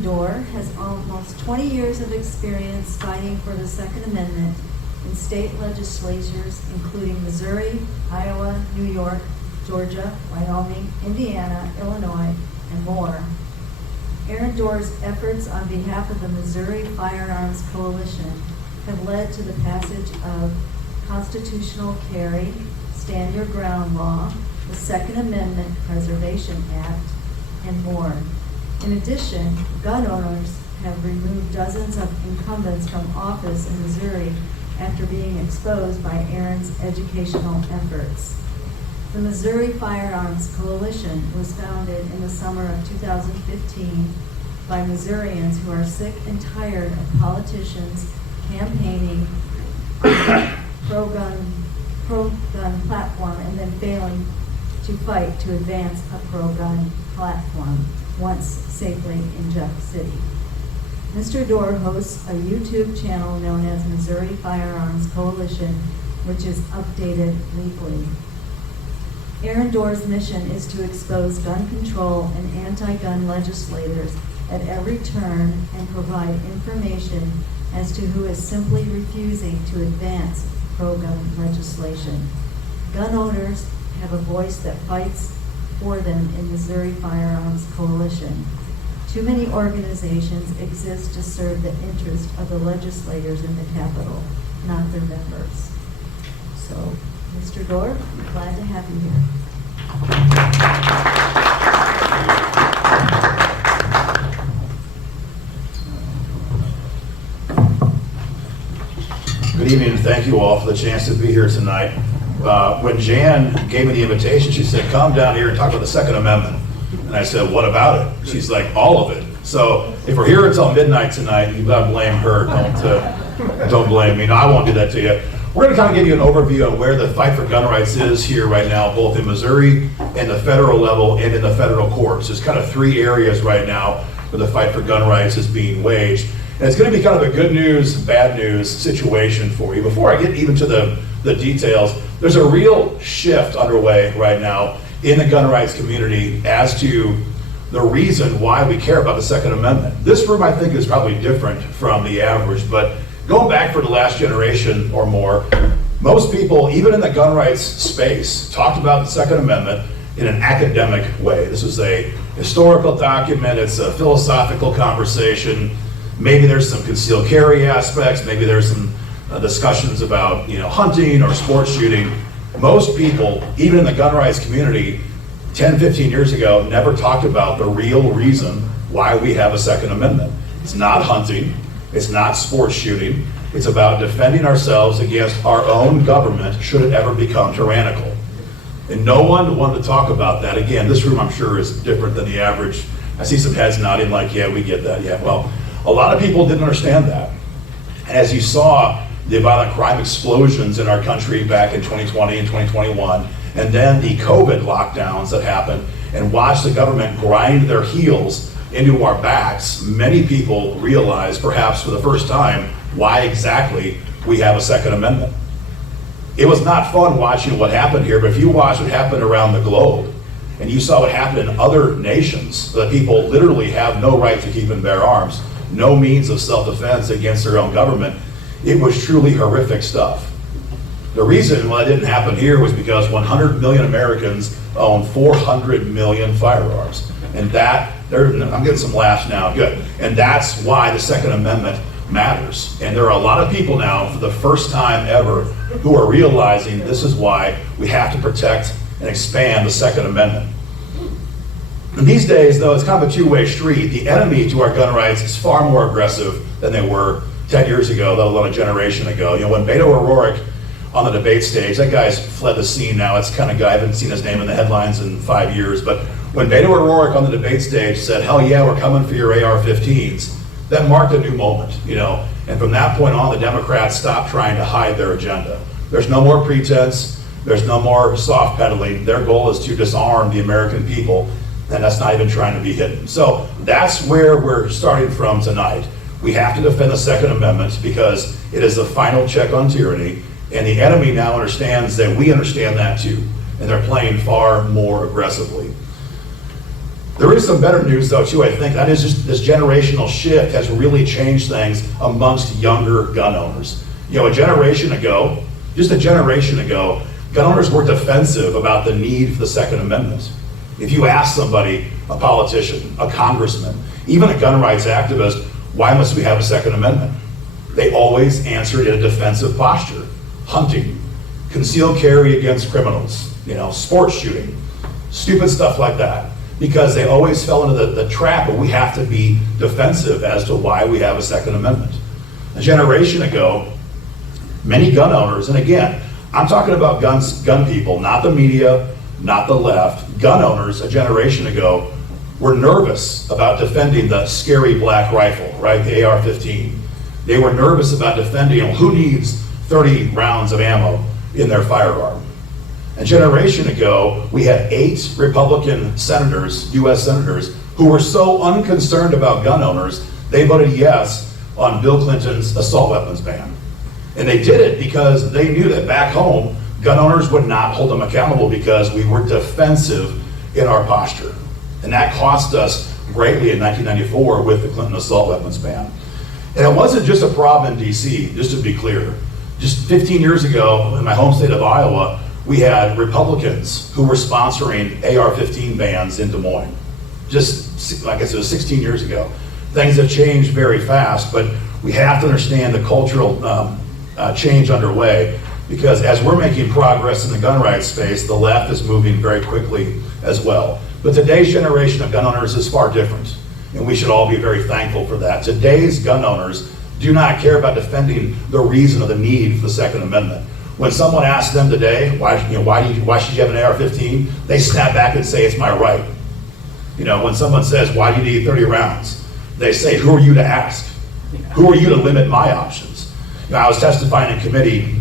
Aaron Dorr has almost 20 years of experience fighting for the Second Amendment in state legislatures, including Missouri, Iowa, New York, Georgia, Wyoming, Indiana, Illinois, and more. Aaron Dorr's efforts on behalf of the Missouri Firearms Coalition have led to the passage of constitutional carry, stand your ground law, the Second Amendment Preservation Act, and more. In addition, gun owners have removed dozens of incumbents from office in Missouri after being exposed by Aaron's educational efforts. The Missouri Firearms Coalition was founded in the summer of 2015 by Missourians who are sick and tired of politicians campaigning on a pro-gun platform and then failing to fight to advance a pro-gun platform once safely in Jeff City. Mr. Dorr hosts a YouTube channel known as Missouri Firearms Coalition, which is updated weekly. Aaron Dorr's mission is to expose gun control and anti-gun legislators at every turn and provide information as to who is simply refusing to advance pro-gun legislation. Gun owners have a voice that fights for them in Missouri Firearms Coalition. Too many organizations exist to serve the interest of the legislators in the Capitol, not their members. So, Mr. Dorr, we're glad to have you here. Good evening, and thank you all for the chance to be here tonight. When Jan gave me the invitation, she said, come down here and talk about the Second Amendment. And I said, what about it? She's like, all of it. So if we're here until midnight tonight, you gotta blame her. Don't blame me. No, I won't do that to you. We're gonna kind of give you an overview of where the fight for gun rights is here right now, both in Missouri and the federal level and in the federal courts. There's kind of three areas right now where the fight for gun rights is being waged. And it's gonna be kind of a good news, bad news situation for you. Before I get even to the details, there's a real shift underway right now in the gun rights community as to the reason why we care about the Second Amendment. This room, I think, is probably different from the average, but going back for the last generation or more, most people, even in the gun rights space, talked about the Second Amendment in an academic way. This was a historical document, it's a philosophical conversation. Maybe there's some concealed carry aspects, maybe there's some discussions about hunting or sports shooting. Most people, even in the gun rights community, 10, 15 years ago, never talked about the real reason why we have a Second Amendment. It's not hunting, it's not sports shooting, it's about defending ourselves against our own government should it ever become tyrannical. And no one wanted to talk about that. Again, this room I'm sure is different than the average. I see some heads nodding like, yeah, we get that, yeah. Well, a lot of people didn't understand that. And as you saw, the violent crime explosions in our country back in 2020 and 2021, and then the COVID lockdowns that happened, and watched the government grind their heels into our backs, many people realized, perhaps for the first time, why exactly we have a Second Amendment. It was not fun watching what happened here, but if you watch what happened around the globe, and you saw what happened in other nations, that people literally have no right to keep and bear arms, no means of self-defense against their own government, it was truly horrific stuff. The reason why it didn't happen here was because 100 million Americans own 400 million firearms. And I'm getting some laughs now, good. And that's why the Second Amendment matters. And there are a lot of people now, for the first time ever, who are realizing this is why we have to protect and expand the Second Amendment. And these days, though, it's kind of a two-way street. The enemy to our gun rights is far more aggressive than they were 10 years ago, let alone a generation ago. When Beto O'Rourke on the debate stage, that guy's fled the scene now. It's the kind of guy, I haven't seen his name in the headlines in 5 years, but when Beto O'Rourke on the debate stage said, hell yeah, we're coming for your AR-15s, that marked a new moment, And from that point on, the Democrats stopped trying to hide their agenda. There's no more pretense, there's no more soft pedaling. Their goal is to disarm the American people, and that's not even trying to be hidden. So that's where we're starting from tonight. We have to defend the Second Amendment because it is the final check on tyranny, and the enemy now understands that we understand that too, and they're playing far more aggressively. There is some better news though too, I think. That is just this generational shift has really changed things amongst younger gun owners. You know, a generation ago, gun owners were defensive about the need for the Second Amendment. If you ask somebody, a politician, a congressman, even a gun rights activist, why must we have a Second Amendment? They always answered in a defensive posture. Hunting, concealed carry against criminals, you know, sports shooting, stupid stuff like that. Because they always fell into the trap of we have to be defensive as to why we have a Second Amendment. A generation ago, many gun owners, and again, I'm talking about gun people, not the media, not the left. Gun owners a generation ago were nervous about defending the scary black rifle, right, the AR-15. They were nervous about defending, who needs 30 rounds of ammo in their firearm? A generation ago, we had 8 Republican senators, US senators, who were so unconcerned about gun owners, they voted yes on Bill Clinton's assault weapons ban. And they did it because they knew that back home, gun owners would not hold them accountable because we were defensive in our posture. And that cost us greatly in 1994 with the Clinton assault weapons ban. And it wasn't just a problem in DC, just to be clear. Just 15 years ago, in my home state of Iowa, we had Republicans who were sponsoring AR-15 bans in Des Moines. Just, like I said, 16 years ago. Things have changed very fast, but we have to understand the cultural change underway, because as we're making progress in the gun rights space, the left is moving very quickly as well. But today's generation of gun owners is far different, and we should all be very thankful for that. Today's gun owners do not care about defending the reason or the need for the Second Amendment. When someone asks them today, why should you have an AR-15? They snap back and say, it's my right. You know, when someone says, why do you need 30 rounds? They say, who are you to ask? Who are you to limit my options? You know, I was testifying in committee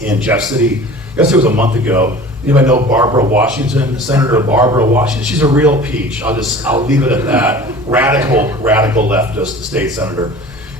in Jeff City, I guess it was a month ago. Anybody know Barbara Washington, Senator Barbara Washington? She's a real peach. I'll leave it at that. Radical leftist state senator.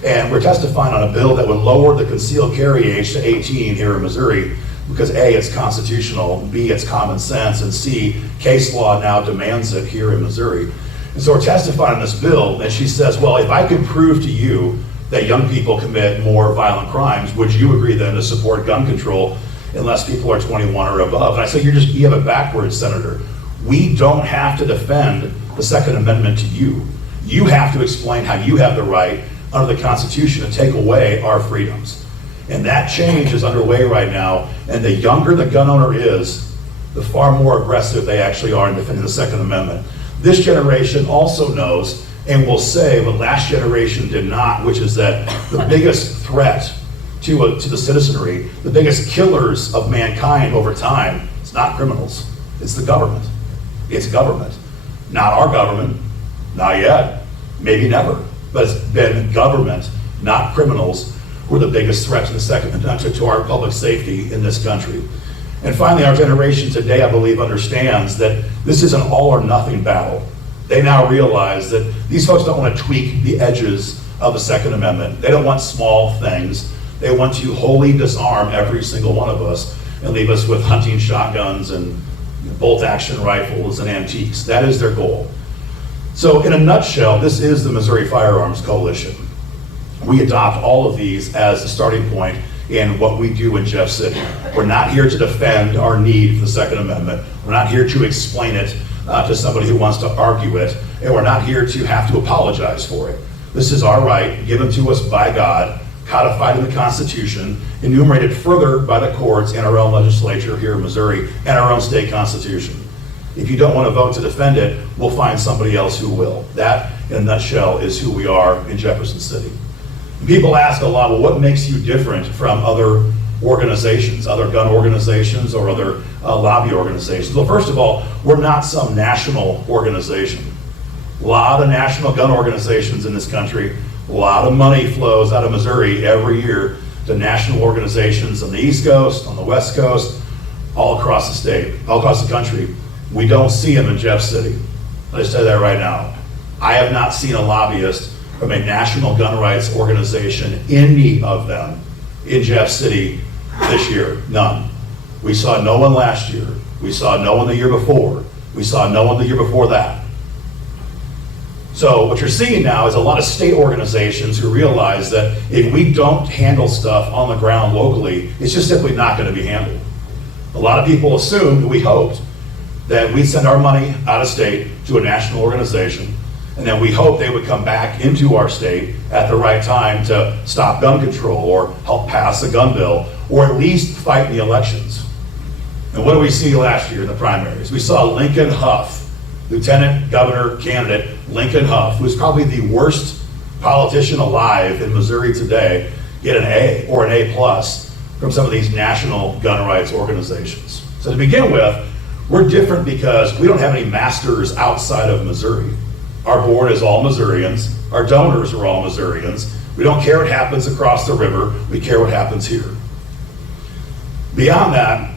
And we're testifying on a bill that would lower the concealed carry age to 18 here in Missouri because A, it's constitutional, B, it's common sense, and C, case law now demands it here in Missouri. And so we're testifying on this bill, and she says, well, if I could prove to you that young people commit more violent crimes, would you agree then to support gun control unless people are 21 or above? And I say, you have it backwards, Senator. We don't have to defend the Second Amendment to you. You have to explain how you have the right under the Constitution to take away our freedoms. And that change is underway right now, and the younger the gun owner is, the far more aggressive they actually are in defending the Second Amendment. This generation also knows and will say what last generation did not, which is that the biggest threat to the citizenry, the biggest killers of mankind over time, it's not criminals, it's the government. It's government. Not our government, not yet, maybe never. But it's been government, not criminals, who are the biggest threat to our public safety in this country. And finally, our generation today, I believe, understands that this is an all or nothing battle. They now realize that these folks don't want to tweak the edges of the Second Amendment. They don't want small things. They want to wholly disarm every single one of us and leave us with hunting shotguns and bolt action rifles and antiques. That is their goal. So in a nutshell, this is the Missouri Firearms Coalition. We adopt all of these as a starting point in what we do in Jeff City. We're not here to defend our need for the Second Amendment. We're not here to explain it to somebody who wants to argue it. And we're not here to have to apologize for it. This is our right given to us by God, codified in the Constitution, enumerated further by the courts and our own legislature here in Missouri and our own state constitution. If you don't want to vote to defend it, we'll find somebody else who will. That, in a nutshell, is who we are in Jefferson City. And people ask a lot, well, what makes you different from other organizations, other gun organizations or other lobby organizations? Well, first of all, we're not some national organization. A lot of national gun organizations in this country. A lot of money flows out of Missouri every year to national organizations on the East Coast, on the West Coast, all across the state, all across the country. We don't see them in Jeff City. Let's tell you that right now. I have not seen a lobbyist from a national gun rights organization, any of them, in Jeff City this year. None. We saw no one last year. We saw no one the year before. We saw no one the year before that. So what you're seeing now is a lot of state organizations who realize that if we don't handle stuff on the ground locally, it's just simply not going to be handled. A lot of people assumed, we hoped, that we'd send our money out of state to a national organization, and then we hoped they would come back into our state at the right time to stop gun control or help pass a gun bill, or at least fight in the elections. And what did we see last year in the primaries? We saw Lincoln Huff, Lieutenant Governor candidate Lincoln Huff, who's probably the worst politician alive in Missouri today, get an A or an A plus from some of these national gun rights organizations. So to begin with, we're different because we don't have any masters outside of Missouri. Our board is all Missourians. Our donors are all Missourians. We don't care what happens across the river. We care what happens here. Beyond that,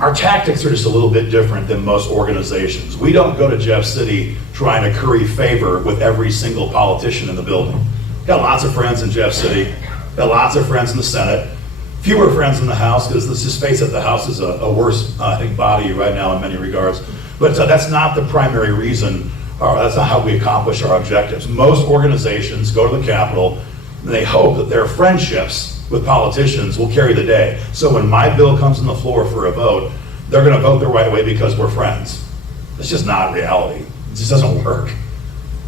our tactics are just a little bit different than most organizations. We don't go to Jeff City trying to curry favor with every single politician in the building. Got lots of friends in Jeff City, got lots of friends in the Senate, fewer friends in the House, because let's just face it, the House is a worse, I think, body right now in many regards. But that's not the primary reason, or that's not how we accomplish our objectives. Most organizations go to the Capitol and they hope that their friendships with politicians will carry the day. So when my bill comes on the floor for a vote, they're going to vote the right way because we're friends. It's just not reality. It just doesn't work.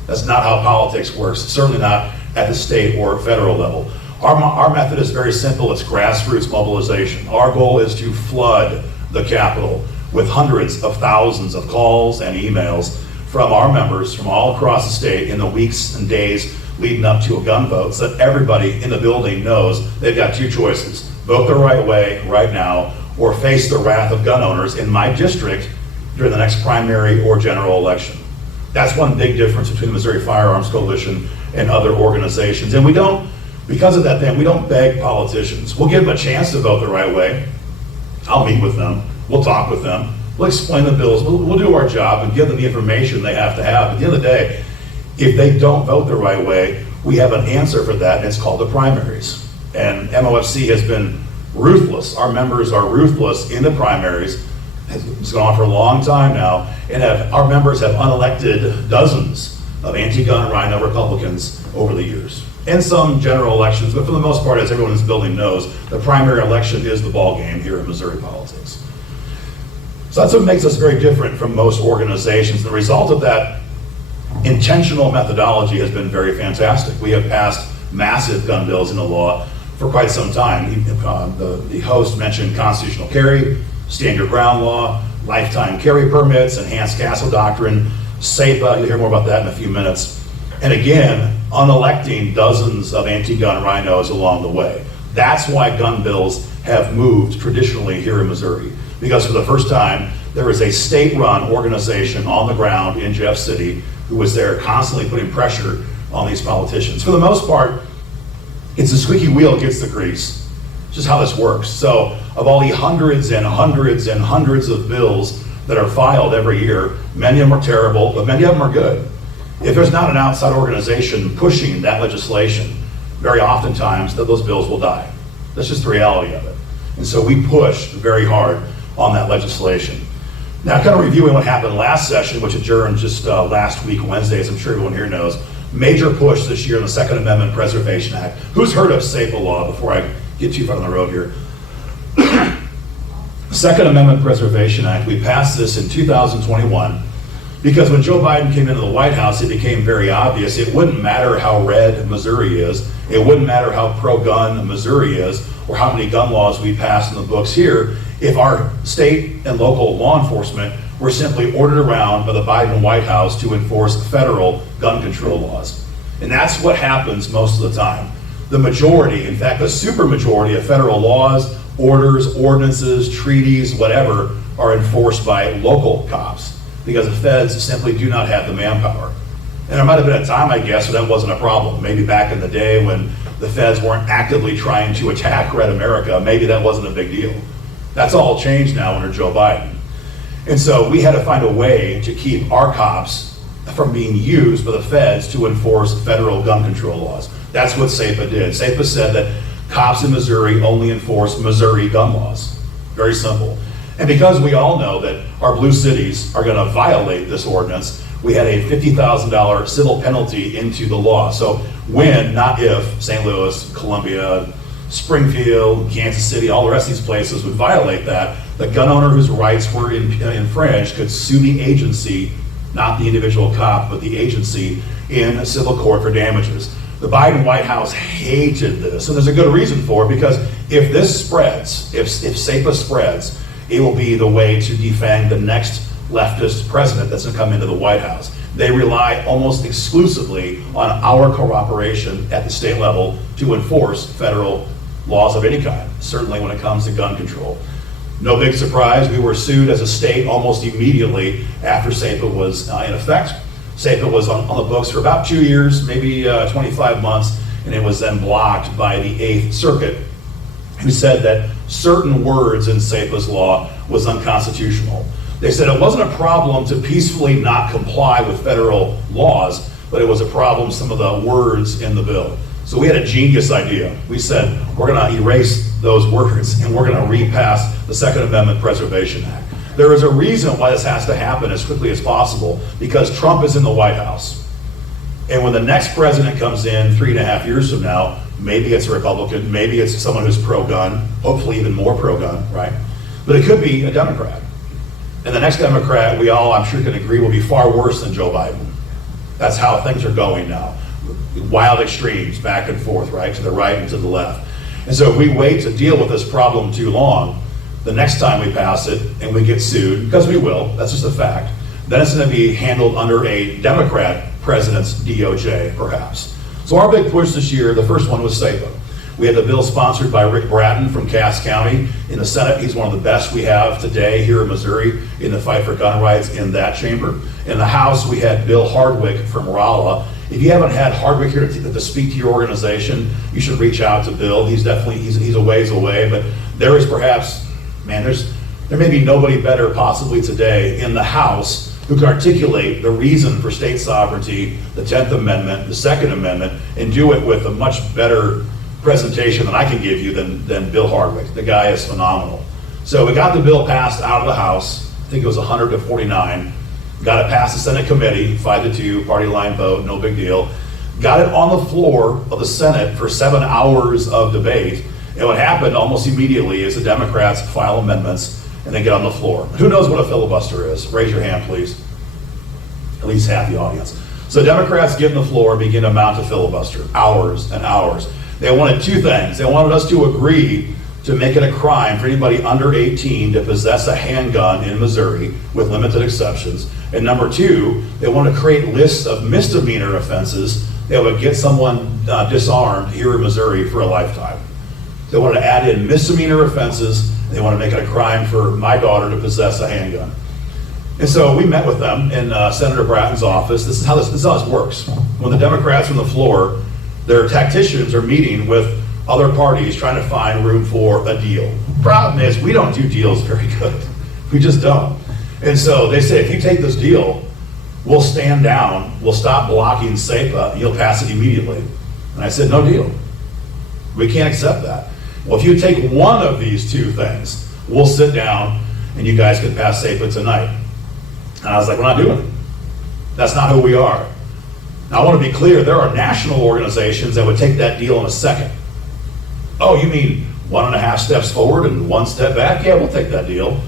That's not how politics works, certainly not at the state or federal level. Our method is very simple. It's grassroots mobilization. Our goal is to flood the Capitol with hundreds of thousands of calls and emails from our members from all across the state in the weeks and days leading up to a gun vote, so that everybody in the building knows they've got two choices: vote the right way right now, or face the wrath of gun owners in my district during the next primary or general election. That's one big difference between the Missouri Firearms Coalition and other organizations. And we don't, because of that then, we don't beg politicians. We'll give them a chance to vote the right way. I'll meet with them. We'll talk with them. We'll explain the bills. We'll do our job and give them the information they have to have. At the end of the day, if they don't vote the right way, we have an answer for that, and it's called the primaries. And MOFC has been ruthless. Our members are ruthless in the primaries. It's gone on for a long time now, and our members have unelected dozens of anti-gun rhino Republicans over the years. And some general elections, but for the most part, as everyone in this building knows, the primary election is the ball game here in Missouri politics. So that's what makes us very different from most organizations. The result of that intentional methodology has been very fantastic. We have passed massive gun bills into law for quite some time. The host mentioned constitutional carry, stand your ground law, lifetime carry permits, enhanced castle doctrine, SAPA, you'll hear more about that in a few minutes. And again, unelecting dozens of anti-gun rhinos along the way. That's why gun bills have moved traditionally here in Missouri, because for the first time, there is a state-run organization on the ground in Jeff City who was there constantly putting pressure on these politicians. For the most part, it's the squeaky wheel gets the grease. It's just how this works. So of all the hundreds and hundreds and hundreds of bills that are filed every year, many of them are terrible, but many of them are good. If there's not an outside organization pushing that legislation, very oftentimes those bills will die. That's just the reality of it. And so we push very hard on that legislation. Now, kind of reviewing what happened last session, which adjourned just last week, Wednesday, as I'm sure everyone here knows, major push this year in the Second Amendment Preservation Act. Who's heard of SAPA law before I get too far on the road here? Second Amendment Preservation Act, we passed this in 2021 because when Joe Biden came into the White House, it became very obvious it wouldn't matter how red Missouri is, it wouldn't matter how pro-gun Missouri is, or how many gun laws we passed in the books here, if our state and local law enforcement were simply ordered around by the Biden White House to enforce federal gun control laws. And that's what happens most of the time. The majority, in fact, the supermajority of federal laws, orders, ordinances, treaties, whatever, are enforced by local cops because the feds simply do not have the manpower. And there might have been a time, I guess, where that wasn't a problem. Maybe back in the day when the feds weren't actively trying to attack red America, maybe that wasn't a big deal. That's all changed now under Joe Biden. And so we had to find a way to keep our cops from being used by the feds to enforce federal gun control laws. That's what SAPA did. SAPA said that cops in Missouri only enforce Missouri gun laws. Very simple. And because we all know that our blue cities are going to violate this ordinance, we had a $50,000 civil penalty into the law. So when, not if, St. Louis, Columbia, Springfield, Kansas City, all the rest of these places would violate that, the gun owner whose rights were infringed could sue the agency, not the individual cop, but the agency, in a civil court for damages. The Biden White House hated this, and there's a good reason for it, because if this spreads, if SEPA spreads, it will be the way to defang the next leftist president that's gonna come into the White House. They rely almost exclusively on our cooperation at the state level to enforce federal laws of any kind, certainly when it comes to gun control. No big surprise, we were sued as a state almost immediately after SEPA was in effect. SEPA was on the books for about 2 years, maybe 25 months, and it was then blocked by the 8th Circuit, who said that certain words in SEPA's law was unconstitutional. They said it wasn't a problem to peacefully not comply with federal laws, but it was a problem some of the words in the bill. So we had a genius idea. We said, we're gonna erase those words and we're gonna repass the Second Amendment Preservation Act. There is a reason why this has to happen as quickly as possible, because Trump is in the White House. And when the next president comes in 3.5 years from now, maybe it's a Republican, maybe it's someone who's pro-gun, hopefully even more pro-gun, right? But it could be a Democrat. And the next Democrat, we all, I'm sure, can agree, will be far worse than Joe Biden. That's how things are going now. Wild extremes, back and forth, right, to the right and to the left. And so if we wait to deal with this problem too long, the next time we pass it and we get sued, because we will, that's just a fact, then it's going to be handled under a Democrat president's DOJ, perhaps. So our big push this year, the first one was SEPA. We had the bill sponsored by Rick Bratton from Cass County. In the Senate, he's one of the best we have today here in Missouri in the fight for gun rights in that chamber. In the House, we had Bill Hardwick from Rolla. If you haven't had Hardwick here to speak to your organization, you should reach out to Bill. He's a ways away, but there is perhaps, man, there may be nobody better possibly today in the House who can articulate the reason for state sovereignty, the 10th Amendment, the Second Amendment, and do it with a much better presentation than I can give you than Bill Hardwick. The guy is phenomenal. So we got the bill passed out of the House. I think it was 100-49. Got it past the Senate committee, 5-2, party line vote, no big deal. Got it on the floor of the Senate for 7 hours of debate. And what happened almost immediately is the Democrats file amendments and they get on the floor. Who knows what a filibuster is? Raise your hand, please. At least half the audience. So Democrats get on the floor and begin to mount a filibuster, hours and hours. They wanted two things. They wanted us to agree to make it a crime for anybody under 18 to possess a handgun in Missouri, with limited exceptions. And number two, they want to create lists of misdemeanor offenses that would get someone disarmed here in Missouri for a lifetime. They wanted to add in misdemeanor offenses. They want to make it a crime for my daughter to possess a handgun. And so we met with them in Senator Bratton's office. This is how this works. When the Democrats are on the floor, their tacticians are meeting with other parties trying to find room for a deal. Problem is, we don't do deals very good. We just don't. And so they say, if you take this deal, we'll stand down, we'll stop blocking SEPA, and you'll pass it immediately. And I said, no deal. We can't accept that. Well, if you take one of these two things, we'll sit down and you guys can pass SEPA tonight. And I was like, we're not doing it. That's not who we are. Now, I want to be clear, there are national organizations that would take that deal in a second. Oh, you mean 1.5 steps forward and 1 step back? Yeah, we'll take that deal.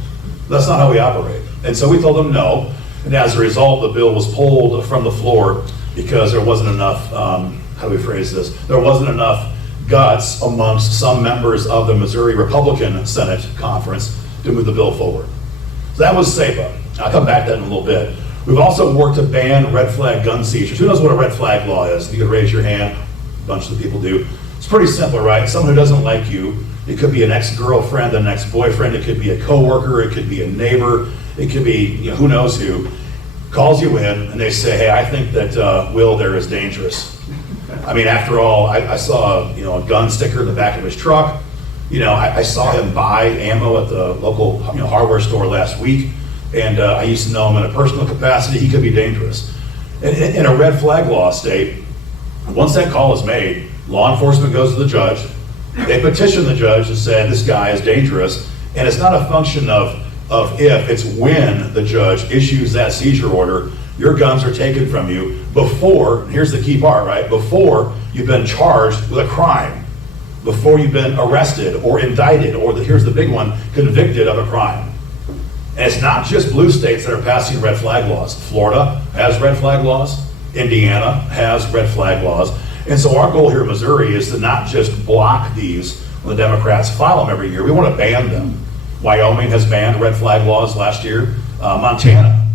That's not how we operate. And so we told them no. And as a result, the bill was pulled from the floor because there wasn't enough, how do we phrase this? There wasn't enough guts amongst some members of the Missouri Republican Senate Conference to move the bill forward. So that was SEPA. I'll come back to that in a little bit. We've also worked to ban red flag gun seizures. Who knows what a red flag law is? You could raise your hand. A bunch of the people do. It's pretty simple, right? Someone who doesn't like you. It could be an ex-girlfriend, an ex-boyfriend. It could be a coworker. It could be a neighbor. It could be, who knows who. Calls you in and they say, hey, I think that Will there is dangerous. I mean, after all, I saw a gun sticker in the back of his truck. I saw him buy ammo at the local hardware store last week. And I used to know him in a personal capacity. He could be dangerous. In a red flag law state, once that call is made, law enforcement goes to the judge. They petition the judge and say, this guy is dangerous. And it's not a function of if, it's when the judge issues that seizure order Your guns are taken from you before, here's the key part, right? Before you've been charged with a crime, before you've been arrested or indicted, or here's the big one, convicted of a crime. And it's not just blue states that are passing red flag laws. Florida has red flag laws. Indiana has red flag laws. And so our goal here in Missouri is to not just block these when the Democrats file them every year. We want to ban them. Wyoming has banned red flag laws last year. Montana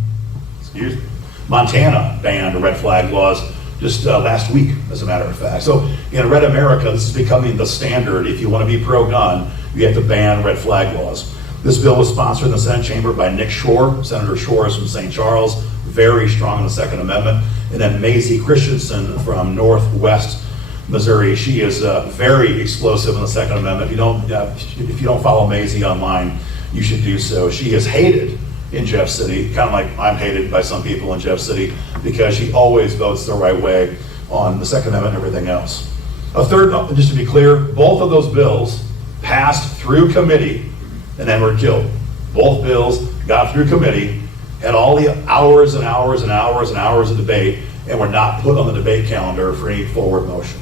banned red flag laws just last week, as a matter of fact. So in Red America, this is becoming the standard. If you want to be pro-gun, you have to ban red flag laws. This bill was sponsored in the Senate chamber by Nick Shore. Senator Shore is from St. Charles, very strong in the Second Amendment. And then Maisie Christensen from Northwest Missouri. She is very explosive in the Second Amendment. If you don't follow Maisie online, you should do so. She is hated in Jeff City, kind of like I'm hated by some people in Jeff City, because she always votes the right way on the Second Amendment and everything else. A third, just to be clear, both of those bills passed through committee and then were killed. Both bills got through committee, had all the hours and hours and hours and hours of debate, and were not put on the debate calendar for any forward motion.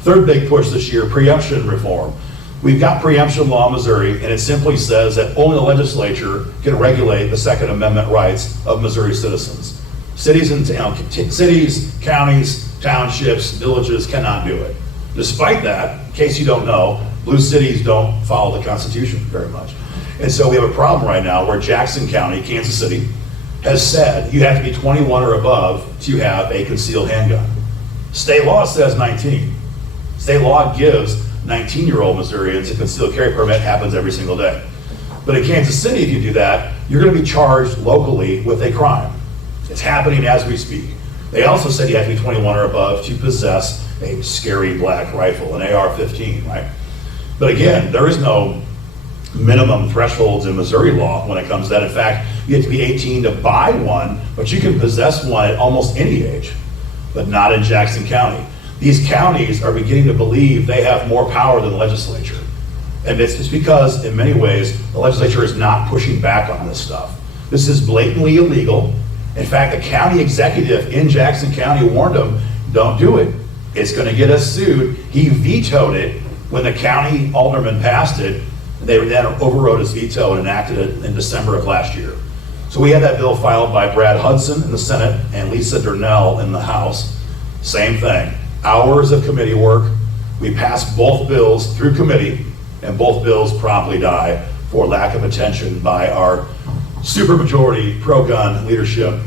Third big push this year, preemption reform. We've got preemption law in Missouri, and it simply says that only the legislature can regulate the Second Amendment rights of Missouri citizens. Cities, counties, townships, villages cannot do it. Despite that, in case you don't know, blue cities don't follow the Constitution very much. And so we have a problem right now where Jackson County, Kansas City, has said you have to be 21 or above to have a concealed handgun. State law says 19. State law gives 19-year-old Missourians a concealed carry permit, happens every single day. But in Kansas City, if you do that, you're going to be charged locally with a crime. It's happening as we speak. They also said you have to be 21 or above to possess a scary black rifle, an AR-15, right? But again, there is no minimum thresholds in Missouri law when it comes to that. In fact, you have to be 18 to buy one, but you can possess one at almost any age, but not in Jackson County. These counties are beginning to believe they have more power than the legislature. And it's because, in many ways, the legislature is not pushing back on this stuff. This is blatantly illegal. In fact, the county executive in Jackson County warned them, don't do it. It's going to get us sued. He vetoed it when the county alderman passed it. They then overrode his veto and enacted it in December of last year. So we had that bill filed by Brad Hudson in the Senate and Lisa Durnell in the House. Same thing. Hours of committee work. We passed both bills through committee, and both bills promptly die for lack of attention by our supermajority pro-gun leadership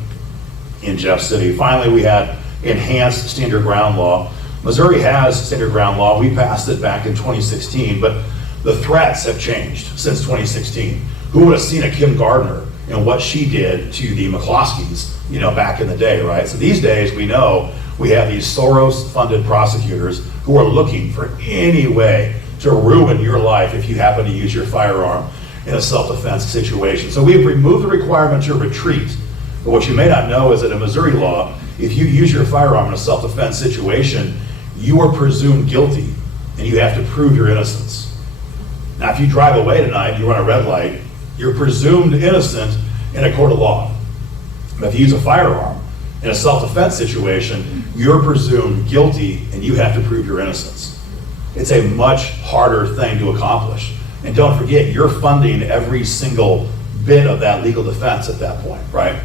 in Jeff City. Finally, we had enhanced standard ground law. Missouri has standard ground law. We passed it back in 2016, but the threats have changed since 2016. Who would have seen a Kim Gardner and what she did to the McCloskeys, back in the day, right? So these days we know we have these Soros-funded prosecutors who are looking for any way to ruin your life if you happen to use your firearm in a self-defense situation. So we've removed the requirement to retreat. But what you may not know is that in Missouri law, if you use your firearm in a self-defense situation, you are presumed guilty and you have to prove your innocence. Now, if you drive away tonight and you run a red light, you're presumed innocent in a court of law. But if you use a firearm in a self-defense situation, you're presumed guilty and you have to prove your innocence. It's a much harder thing to accomplish. And don't forget, you're funding every single bit of that legal defense at that point, right?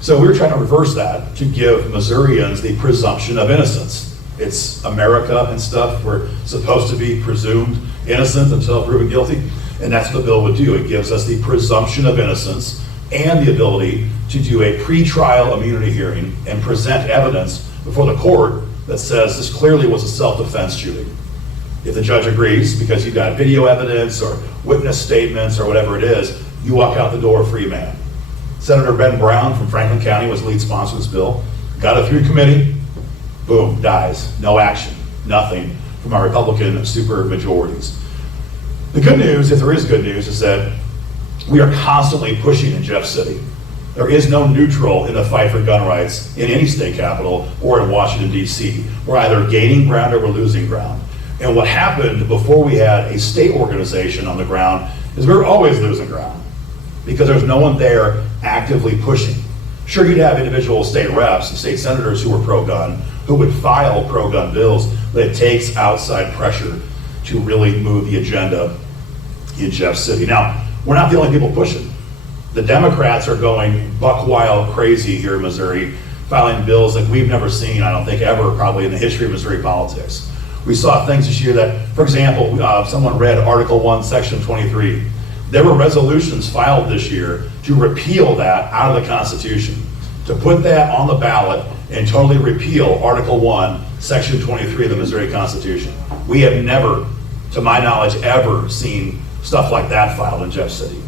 So we're trying to reverse that to give Missourians the presumption of innocence. It's America and stuff. We're supposed to be presumed innocent until proven guilty. And that's what the bill would do. It gives us the presumption of innocence and the ability to do a pre-trial immunity hearing and present evidence before the court that says this clearly was a self-defense shooting. If the judge agrees, because you've got video evidence or witness statements or whatever it is, you walk out the door a free man. Senator Ben Brown from Franklin County was the lead sponsor of this bill. Got it through committee, boom, dies. No action, nothing from our Republican super majorities. The good news, if there is good news, is that we are constantly pushing in Jeff City. There is no neutral in the fight for gun rights in any state capital or in Washington, D.C. We're either gaining ground or we're losing ground. And what happened before we had a state organization on the ground is we were always losing ground because there's no one there actively pushing. Sure, you'd have individual state reps and state senators who were pro-gun, who would file pro-gun bills, but it takes outside pressure to really move the agenda in Jeff City. Now, we're not the only people pushing. The Democrats are going buck wild crazy here in Missouri, filing bills like we've never seen, I don't think ever, probably in the history of Missouri politics. We saw things this year that, for example, someone read Article 1, Section 23. There were resolutions filed this year to repeal that out of the Constitution, to put that on the ballot and totally repeal Article 1, Section 23 of the Missouri Constitution. We have never, to my knowledge, ever seen stuff like that filed in Jeff City.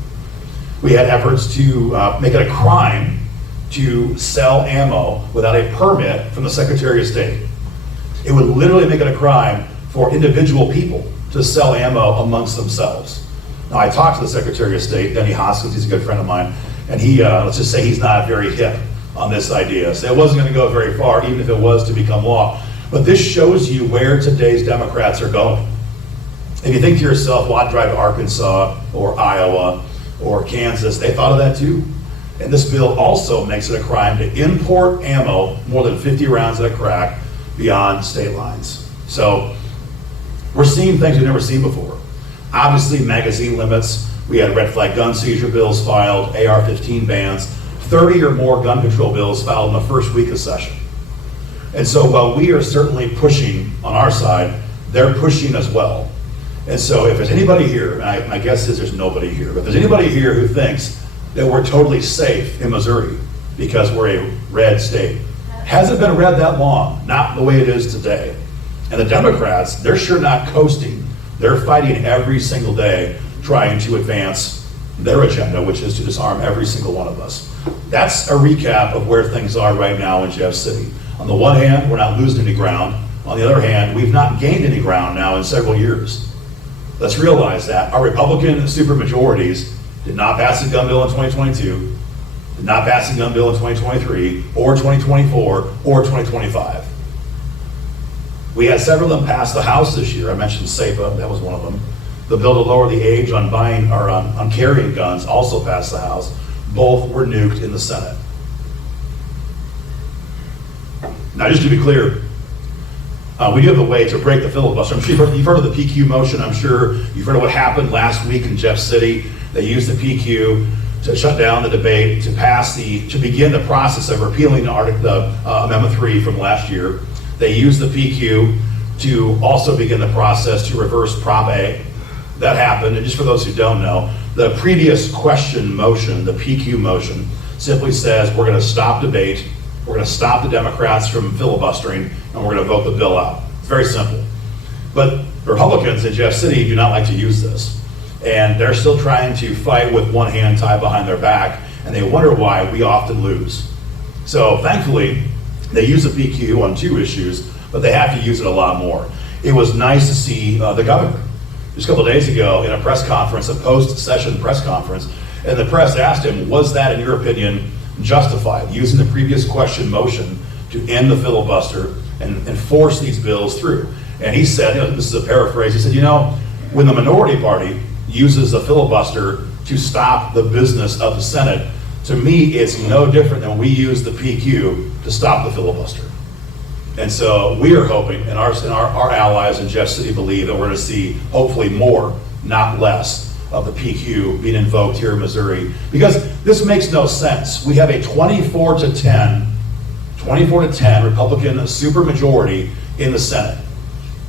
We had efforts to make it a crime to sell ammo without a permit from the Secretary of State. It would literally make it a crime for individual people to sell ammo amongst themselves. Now, I talked to the Secretary of State, Denny Hoskins, he's a good friend of mine, and he, let's just say he's not very hip on this idea. So it wasn't going to go very far, even if it was to become law. But this shows you where today's Democrats are going. If you think to yourself, well, I'd drive to Arkansas or Iowa or Kansas, they thought of that too. And this bill also makes it a crime to import ammo, more than 50 rounds at a crack, beyond state lines. So we're seeing things we've never seen before. Obviously, magazine limits. We had red flag gun seizure bills filed, AR-15 bans, 30 or more gun control bills filed in the first week of session. And so while we are certainly pushing on our side, they're pushing as well. And so if there's anybody here, and my guess is there's nobody here, but if there's anybody here who thinks that we're totally safe in Missouri because we're a red state, hasn't been red that long, not the way it is today. And the Democrats, they're sure not coasting. They're fighting every single day, trying to advance their agenda, which is to disarm every single one of us. That's a recap of where things are right now in Jeff City. On the one hand, we're not losing any ground. On the other hand, we've not gained any ground now in several years. Let's realize that our Republican supermajorities did not pass a gun bill in 2022, did not pass a gun bill in 2023, or 2024, or 2025. We had several of them pass the House this year. I mentioned SAPA, that was one of them. The bill to lower the age on buying or on carrying guns also passed the House. Both were nuked in the Senate. Now, just to be clear, we do have a way to break the filibuster. I'm sure you've heard of the PQ motion. I'm sure you've heard of what happened last week in Jeff City. They used the PQ to shut down the debate, to begin the process of repealing Amendment 3 from last year. They used the PQ to also begin the process to reverse Prop A. That happened, and just for those who don't know, the previous question motion, the PQ motion, simply says we're going to stop debate, we're going to stop the Democrats from filibustering, and we're going to vote the bill out. It's very simple. But Republicans in Jeff City do not like to use this. And they're still trying to fight with one hand tied behind their back, and they wonder why we often lose. So thankfully, they use the PQ on 2 issues, but they have to use it a lot more. It was nice to see the governor just a couple of days ago in a press conference, a post-session press conference, and the press asked him, was that, in your opinion, justified, using the previous question motion to end the filibuster and force these bills through? And he said, this is a paraphrase, he said, when the minority party uses the filibuster to stop the business of the Senate, to me, it's no different than we use the PQ to stop the filibuster. And so we are hoping, and our allies in Jeff City believe that we're going to see, hopefully, more, not less, of the PQ being invoked here in Missouri. Because this makes no sense. We have a 24 to 10 Republican supermajority in the Senate.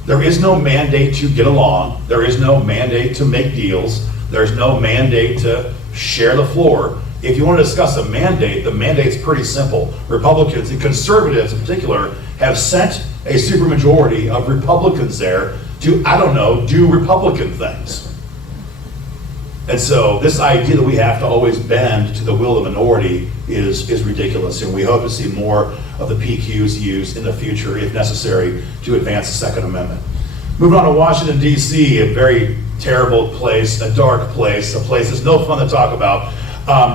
There is no mandate to get along. There is no mandate to make deals. There's no mandate to share the floor. If you want to discuss a mandate, the mandate's pretty simple. Republicans, and conservatives in particular, have sent a supermajority of Republicans there to, do Republican things. And so this idea that we have to always bend to the will of the minority is ridiculous. And we hope to see more of the PQs used in the future, if necessary, to advance the Second Amendment. Moving on to Washington, D.C., a very terrible place, a dark place, a place that's no fun to talk about.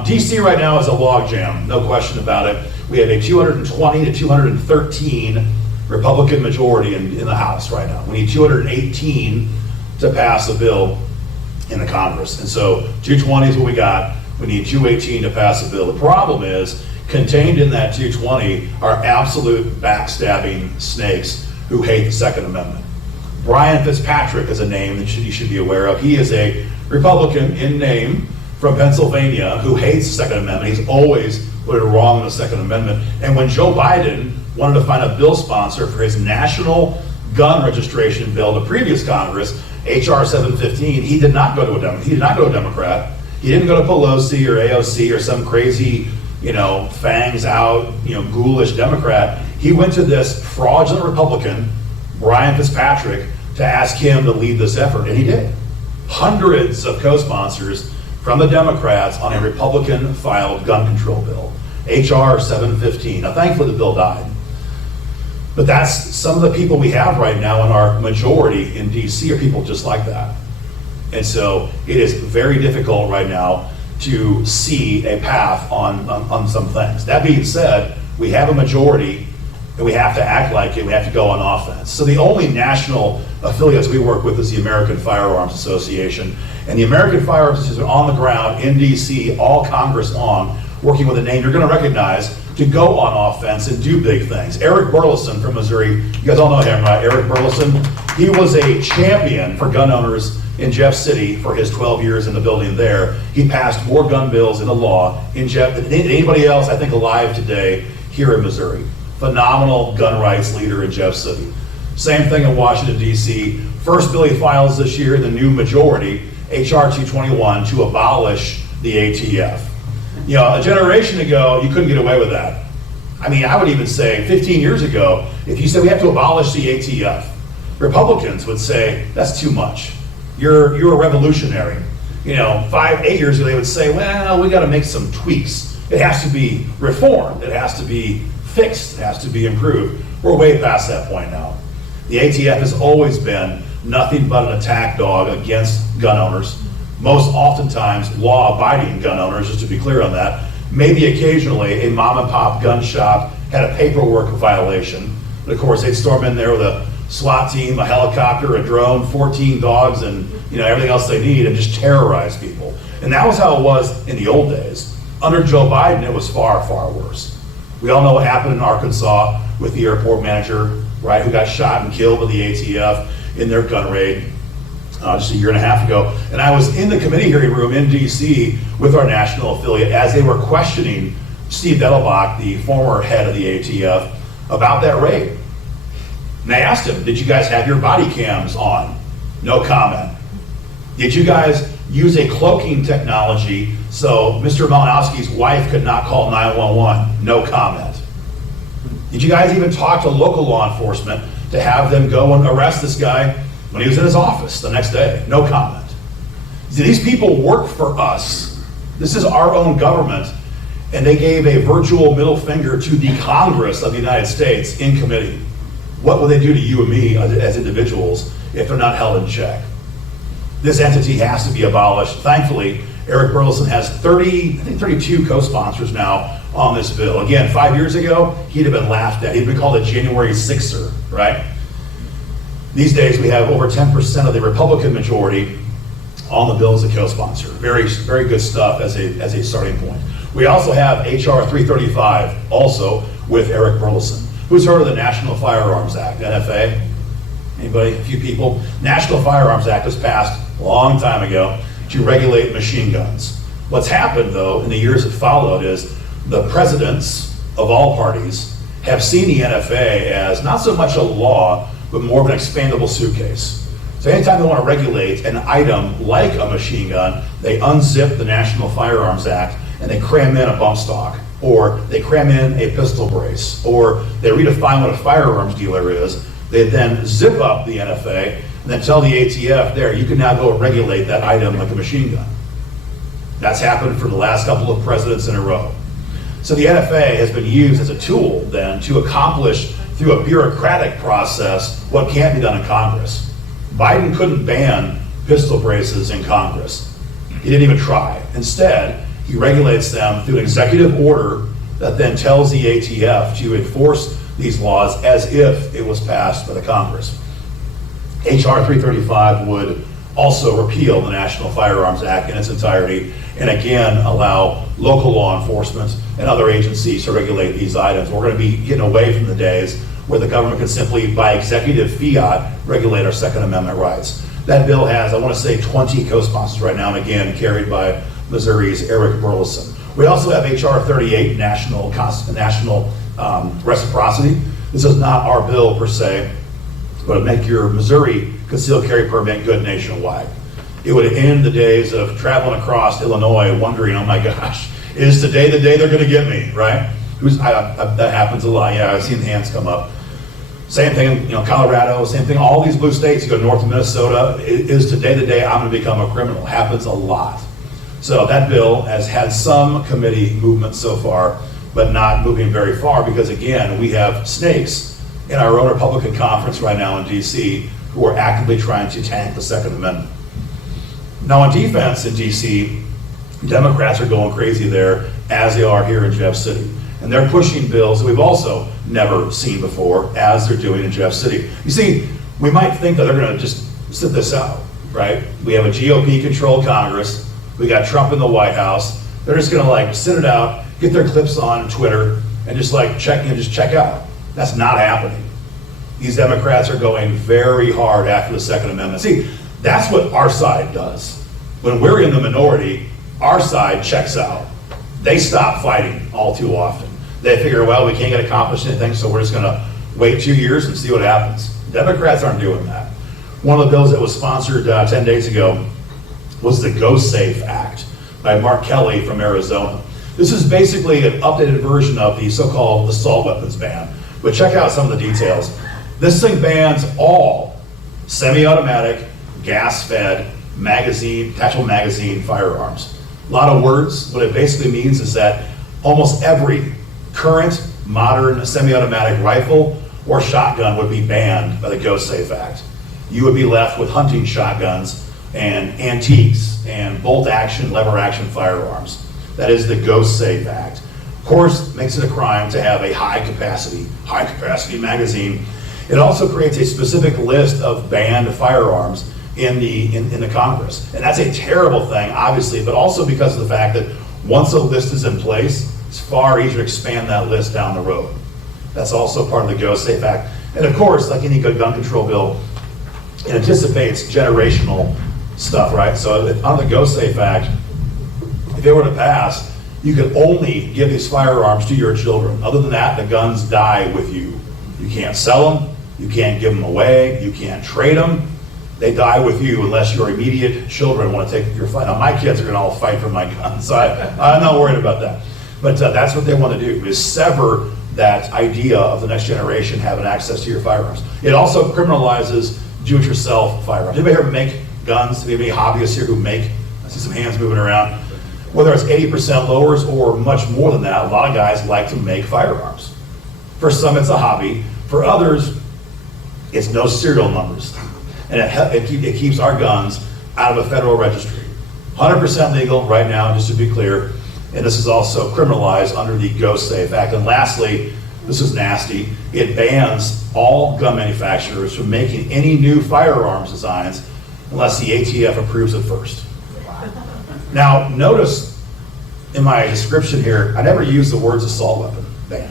D.C. right now is a logjam, no question about it. We have a 220 to 213 Republican majority in the House right now. We need 218 to pass a bill in the Congress. And so 220 is what we got. We need 218 to pass a bill. The problem is contained in that 220 are absolute backstabbing snakes who hate the Second Amendment. Brian Fitzpatrick is a name that you should be aware of. He is a Republican in name from Pennsylvania who hates the Second Amendment. He's always put it wrong in the Second Amendment. And when Joe Biden wanted to find a bill sponsor for his national gun registration bill, the previous Congress, H.R. 715, he did not go to a Democrat. He did not go to a Democrat. He didn't go to Pelosi or AOC or some crazy, fangs out, ghoulish Democrat. He went to this fraudulent Republican, Brian Fitzpatrick, to ask him to lead this effort, and he did. Hundreds of co-sponsors from the Democrats on a Republican-filed gun control bill, H.R. 715. Now, thankfully, the bill died. But that's some of the people we have right now in our majority in D.C. are people just like that. And so it is very difficult right now to see a path on some things. That being said, we have a majority and we have to act like it. We have to go on offense. So the only national affiliates we work with is the American Firearms Association. And the American Firearms Association on the ground in D.C., all Congress long, working with a name you're going to recognize, to go on offense and do big things. Eric Burleson from Missouri, you guys all know him, right? Eric Burleson, he was a champion for gun owners in Jeff City for his 12 years in the building there. He passed more gun bills into law in Jeff than anybody else, I think, alive today here in Missouri. Phenomenal gun rights leader in Jeff City. Same thing in Washington, D.C. First bill he files this year, the new majority, H.R. 221, to abolish the ATF. A generation ago, you couldn't get away with that. I mean, I would even say 15 years ago, if you said we have to abolish the ATF, Republicans would say, that's too much. You're a revolutionary. 8 years ago, they would say, well, we got to make some tweaks. It has to be reformed. It has to be fixed. It has to be improved. We're way past that point now. The ATF has always been nothing but an attack dog against gun owners. Most oftentimes law-abiding gun owners, just to be clear on that. Maybe occasionally a mom-and-pop gun shop had a paperwork violation. But of course, they'd storm in there with a SWAT team, a helicopter, a drone, 14 dogs, and everything else they need, and just terrorize people. And that was how it was in the old days. Under Joe Biden, it was far, far worse. We all know what happened in Arkansas with the airport manager, right, who got shot and killed by the ATF in their gun raid. Just a year and a half ago. And I was in the committee hearing room in D.C. with our national affiliate as they were questioning Steve Dettelbach, the former head of the ATF, about that raid. And I asked him, did you guys have your body cams on? No comment. Did you guys use a cloaking technology so Mr. Malinowski's wife could not call 911? No comment. Did you guys even talk to local law enforcement to have them go and arrest this guy when he was in his office the next day? No comment. See, these people work for us. This is our own government, and they gave a virtual middle finger to the Congress of the United States in committee. What will they do to you and me as individuals if they're not held in check? This entity has to be abolished. Thankfully, Eric Burleson has 32 co-sponsors now on this bill. Again, 5 years ago, he'd have been laughed at. He'd been called a January 6er, right? These days, we have over 10% of the Republican majority on the bill as a co-sponsor. Very, very good stuff as a starting point. We also have H.R. 335, also with Eric Burleson. Who's heard of the National Firearms Act, NFA? Anybody? A few people? National Firearms Act was passed a long time ago to regulate machine guns. What's happened, though, in the years that followed is the presidents of all parties have seen the NFA as not so much a law, but more of an expandable suitcase. So anytime they want to regulate an item like a machine gun, they unzip the National Firearms Act and they cram in a bump stock, or they cram in a pistol brace, or they redefine what a firearms dealer is. They then zip up the NFA and then tell the ATF, there, you can now go regulate that item like a machine gun. That's happened for the last couple of presidents in a row. So the NFA has been used as a tool then to accomplish through a bureaucratic process what can't be done in Congress. Biden couldn't ban pistol braces in Congress. He didn't even try. Instead, he regulates them through an executive order that then tells the ATF to enforce these laws as if it was passed by the Congress. H.R. 335 would also repeal the National Firearms Act in its entirety, and again, allow local law enforcement and other agencies to regulate these items. We're going to be getting away from the days where the government can simply, by executive fiat, regulate our Second Amendment rights. That bill has, I want to say, 20 co-sponsors right now, and again, carried by Missouri's Eric Burleson. We also have H.R. 38, national reciprocity. This is not our bill per se, but it make your Missouri concealed carry permit good nationwide. It would end the days of traveling across Illinois wondering, oh my gosh, is today the day they're going to get me, right? That happens a lot. Yeah, I've seen hands come up. Same thing, Colorado, same thing. All these blue states, you go north of Minnesota, is today the day I'm going to become a criminal? Happens a lot. So that bill has had some committee movement so far, but not moving very far because, again, we have snakes in our own Republican conference right now in D.C. who are actively trying to tank the Second Amendment. Now, on defense in D.C., Democrats are going crazy there, as they are here in Jeff City. And they're pushing bills that we've also never seen before, as they're doing in Jeff City. You see, we might think that they're going to just sit this out, right? We have a GOP-controlled Congress. We got Trump in the White House. They're just going to sit it out, get their clips on Twitter, and just check out. That's not happening. These Democrats are going very hard after the Second Amendment. See, that's what our side does. When we're in the minority, our side checks out. They stop fighting all too often. They figure, well, we can't get accomplished anything, so we're just going to wait 2 years and see what happens. Democrats aren't doing that. One of the bills that was sponsored 10 days ago was the Go Safe Act by Mark Kelly from Arizona. This is basically an updated version of the so-called assault weapons ban. But check out some of the details. This thing bans all semi-automatic, gas-fed, detachable magazine firearms. A lot of words. What it basically means is that almost every current modern semi-automatic rifle or shotgun would be banned by the Go Safe Act. You would be left with hunting shotguns and antiques and bolt-action, lever-action firearms. That is the Go Safe Act. Of course, makes it a crime to have a high-capacity magazine. It also creates a specific list of banned firearms in the Congress. And that's a terrible thing, obviously, but also because of the fact that once a list is in place, it's far easier to expand that list down the road. That's also part of the Go Safe Act. And of course, like any good gun control bill, it anticipates generational stuff, right? So on the Go Safe Act, if it were to pass, you could only give these firearms to your children. Other than that, the guns die with you. You can't sell them, you can't give them away, you can't trade them. They die with you unless your immediate children want to take your fight. Now, my kids are going to all fight for my guns, so I'm not worried about that. But that's what they want to do, is sever that idea of the next generation having access to your firearms. It also criminalizes do-it-yourself firearms. Anybody here make guns? Do we have any hobbyists here who make? I see some hands moving around. Whether it's 80% lowers or much more than that, a lot of guys like to make firearms. For some, it's a hobby. For others, it's no serial numbers. And it keeps our guns out of a federal registry. 100% legal right now, just to be clear. And this is also criminalized under the Go Safe Act. And lastly, this is nasty, it bans all gun manufacturers from making any new firearms designs unless the ATF approves it first. Now, notice in my description here, I never use the words assault weapon ban.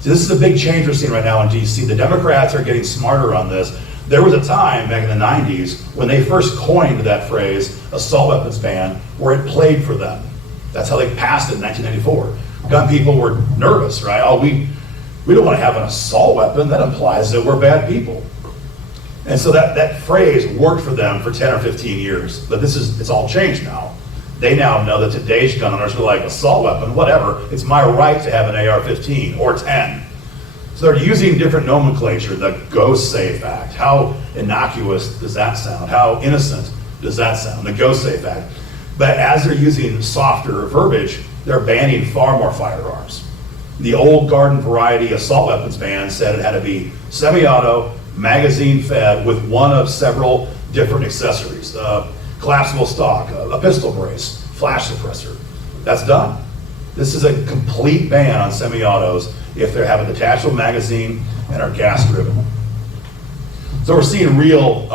See, this is a big change we're seeing right now in DC. The Democrats are getting smarter on this. There was a time back in the 90s when they first coined that phrase, assault weapons ban, where it played for them. That's how they passed it in 1994. Gun people were nervous, right? Oh, we don't want to have an assault weapon. That implies that we're bad people. And so that phrase worked for them for 10 or 15 years. But it's all changed now. They now know that today's gun owners are like, assault weapon, whatever. It's my right to have an AR-15 or 10. So they're using different nomenclature, the Go Safe Act. How innocuous does that sound? How innocent does that sound? The Go Safe Act. But as they're using softer verbiage, they're banning far more firearms. The old garden variety assault weapons ban said it had to be semi-auto, magazine fed with one of several different accessories. Collapsible stock, a pistol brace, flash suppressor. That's done. This is a complete ban on semi-autos if they have a detachable magazine and are gas driven. So we're seeing real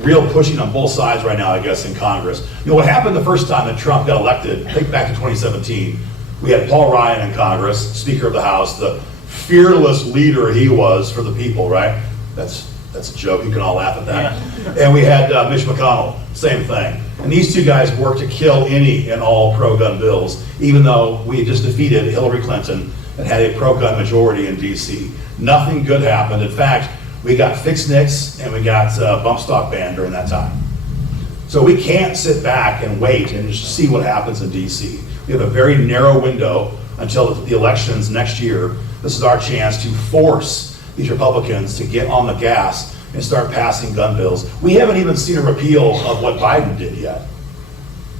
real pushing on both sides right now, I guess, in Congress. You know, what happened the first time that Trump got elected, think back to 2017, we had Paul Ryan in Congress, Speaker of the House, the fearless leader he was for the people, right? That's a joke, you can all laugh at that. And we had Mitch McConnell, same thing. And these two guys worked to kill any and all pro-gun bills, even though we had just defeated Hillary Clinton and had a pro-gun majority in DC. Nothing good happened. In fact, we got fixed NICS and we got bump stock ban during that time. So we can't sit back and wait and just see what happens in DC. We have a very narrow window until the elections next year. This is our chance to force these Republicans to get on the gas and start passing gun bills. We haven't even seen a repeal of what Biden did yet.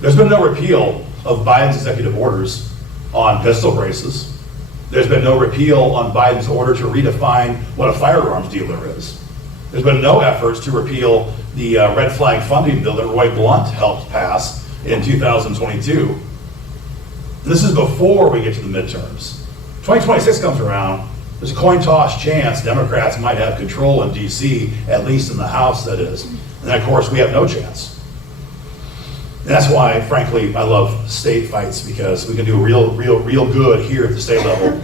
There's been no repeal of Biden's executive orders on pistol braces. There's been no repeal on Biden's order to redefine what a firearms dealer is. There's been no efforts to repeal the red flag funding bill that Roy Blunt helped pass in 2022. And this is before we get to the midterms. 2026 comes around, there's a coin toss chance Democrats might have control in DC, at least in the House, that is. And then, of course, we have no chance. And that's why, frankly, I love state fights, because we can do real good here at the state level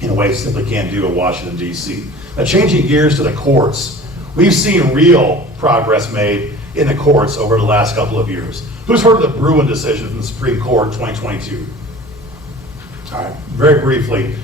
in a way you simply can't do in Washington, D.C. Now, changing gears to the courts, we've seen real progress made in the courts over the last couple of years. Who's heard of the Bruen decision from the Supreme Court in 2022? All right, very briefly.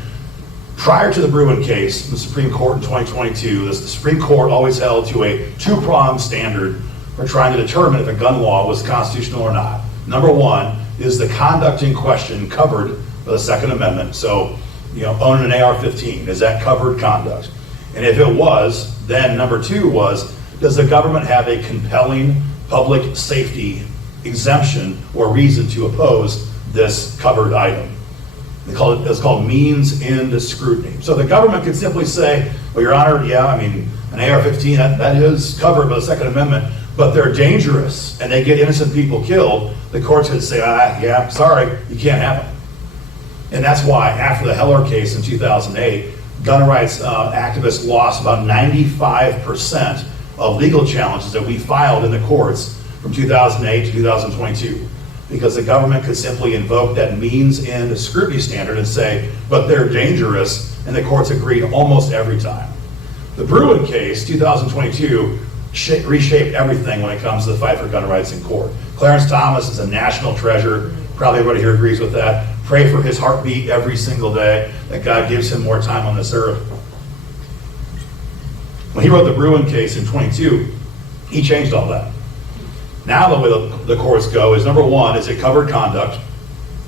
Prior to the Bruen case in the Supreme Court in 2022, the Supreme Court always held to a two-pronged standard for trying to determine if a gun law was constitutional or not. Number one, is the conduct in question covered by the Second Amendment? So, owning an AR-15, is that covered conduct? And if it was, then number two was, does the government have a compelling public safety exemption or reason to oppose this covered item? It's called means into scrutiny. So the government could simply say, well, Your Honor, yeah, an AR-15, that is covered by the Second Amendment, but they're dangerous and they get innocent people killed. The courts could say, yeah, sorry, you can't have them. And that's why after the Heller case in 2008, gun rights activists lost about 95% of legal challenges that we filed in the courts from 2008 to 2022. Because the government could simply invoke that means in scrutiny standard and say, but they're dangerous, and the courts agreed almost every time. The Bruen case, 2022, reshaped everything when it comes to the fight for gun rights in court. Clarence Thomas is a national treasure. Probably everybody here agrees with that. Pray for his heartbeat every single day, that God gives him more time on this earth. When he wrote the Bruen case in 22, he changed all that. Now the way the courts go is, number one, is it covered conduct?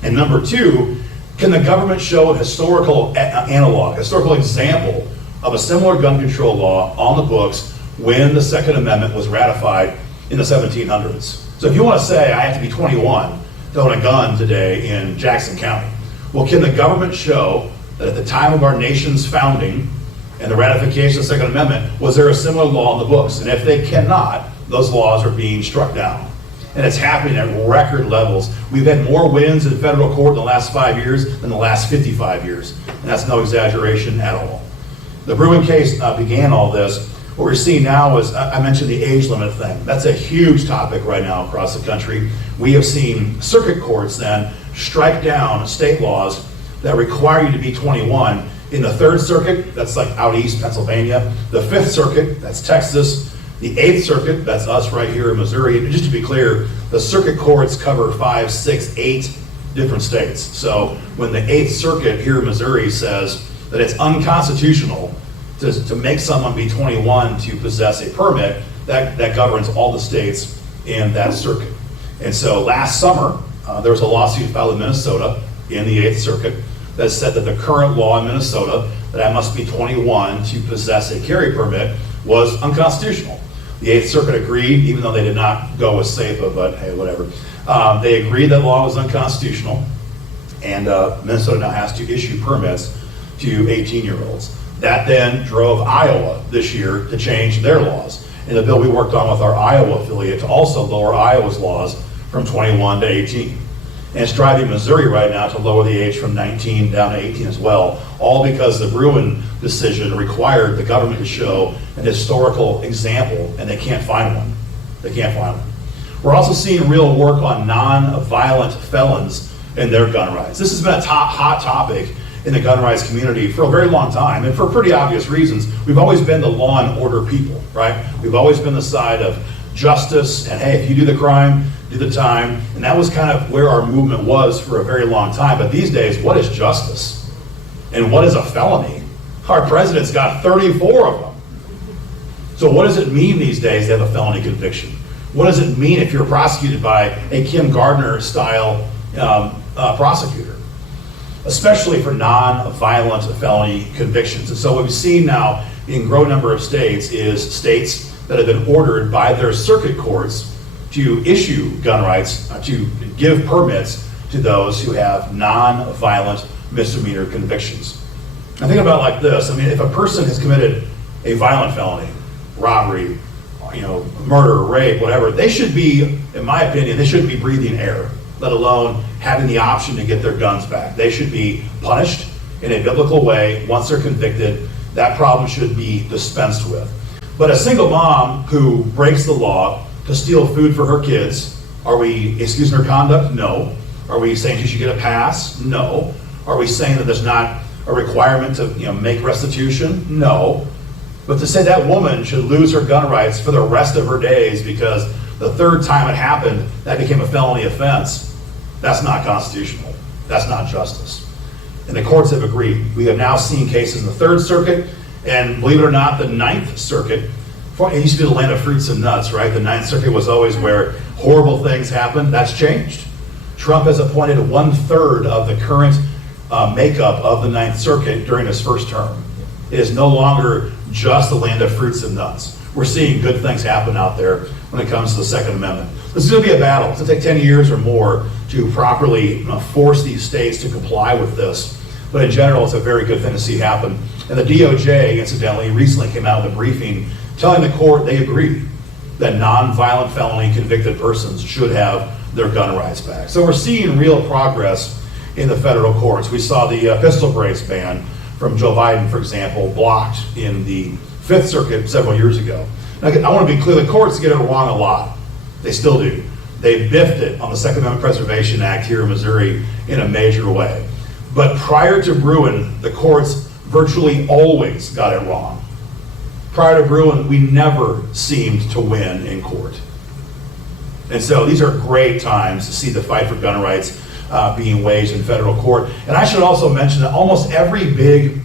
And number two, can the government show a historical analog, historical example of a similar gun control law on the books when the Second Amendment was ratified in the 1700s? So if you want to say, I have to be 21 to own a gun today in Jackson County, well, can the government show that at the time of our nation's founding and the ratification of the Second Amendment, was there a similar law on the books? And if they cannot, those laws are being struck down. And it's happening at record levels. We've had more wins in federal court in the last 5 years than the last 55 years. And that's no exaggeration at all. The Bruen case began all this. What we're seeing now is, I mentioned the age limit thing. That's a huge topic right now across the country. We have seen circuit courts then strike down state laws that require you to be 21. In the Third Circuit, that's like out east, Pennsylvania. The Fifth Circuit, that's Texas. The Eighth Circuit, that's us right here in Missouri. And just to be clear, the circuit courts cover 5, 6, 8 different states. So when the Eighth Circuit here in Missouri says that it's unconstitutional to make someone be 21 to possess a permit, that governs all the states in that circuit. And so last summer, there was a lawsuit filed in Minnesota in the Eighth Circuit that said that the current law in Minnesota, that I must be 21 to possess a carry permit, was unconstitutional. The Eighth Circuit agreed, even though they did not go with SAFA, but hey, whatever. They agreed that law was unconstitutional, and Minnesota now has to issue permits to 18-year-olds. That then drove Iowa this year to change their laws. And the bill we worked on with our Iowa affiliate to also lower Iowa's laws from 21 to 18. And it's driving Missouri right now to lower the age from 19 down to 18 as well, all because the Bruen decision required the government to show an historical example, and they can't find one. They can't find them. We're also seeing real work on non-violent felons and their gun rights. This has been a hot topic in the gun rights community for a very long time, and for pretty obvious reasons. We've always been the law and order people, right? We've always been the side of justice, and hey, if you do the crime, do the time. And that was kind of where our movement was for a very long time. But these days, what is justice? And what is a felony? Our president's got 34 of them. So what does it mean these days to have a felony conviction? What does it mean if you're prosecuted by a Kim Gardner-style prosecutor? Especially for non-violent felony convictions. And so what we've seen now in a growing number of states is states that have been ordered by their circuit courts to issue gun rights, to give permits to those who have non-violent misdemeanor convictions. I think about it like this. I mean, if a person has committed a violent felony, robbery, murder, rape, whatever, they should be, in my opinion, they shouldn't be breathing air, let alone having the option to get their guns back. They should be punished in a biblical way. Once they're convicted, that problem should be dispensed with. But a single mom who breaks the law to steal food for her kids, are we excusing her conduct? No. Are we saying she should get a pass? No. Are we saying that there's not a requirement to make restitution? No. But to say that woman should lose her gun rights for the rest of her days because the third time it happened, that became a felony offense, that's not constitutional. That's not justice. And the courts have agreed. We have now seen cases in the Third Circuit, and believe it or not, the Ninth Circuit, it used to be the land of fruits and nuts, right? The Ninth Circuit was always where horrible things happened. That's changed. Trump has appointed 1/3 of the current makeup of the Ninth Circuit during his first term. It is no longer just the land of fruits and nuts. We're seeing good things happen out there when it comes to the Second Amendment. This is going to be a battle. It's going to take 10 years or more to properly force these states to comply with this. But in general, it's a very good thing to see happen. And the DOJ, incidentally, recently came out with a briefing telling the court they agree that non-violent felony convicted persons should have their gun rights back. So we're seeing real progress in the federal courts. We saw the pistol brace ban from Joe Biden, for example, blocked in the Fifth Circuit several years ago. Now, I want to be clear, the courts get it wrong a lot. They still do. They biffed it on the Second Amendment Preservation Act here in Missouri in a major way. But prior to Bruin, the courts virtually always got it wrong. Prior to Bruin, we never seemed to win in court. And so these are great times to see the fight for gun rights being waged in federal court. And I should also mention that almost every big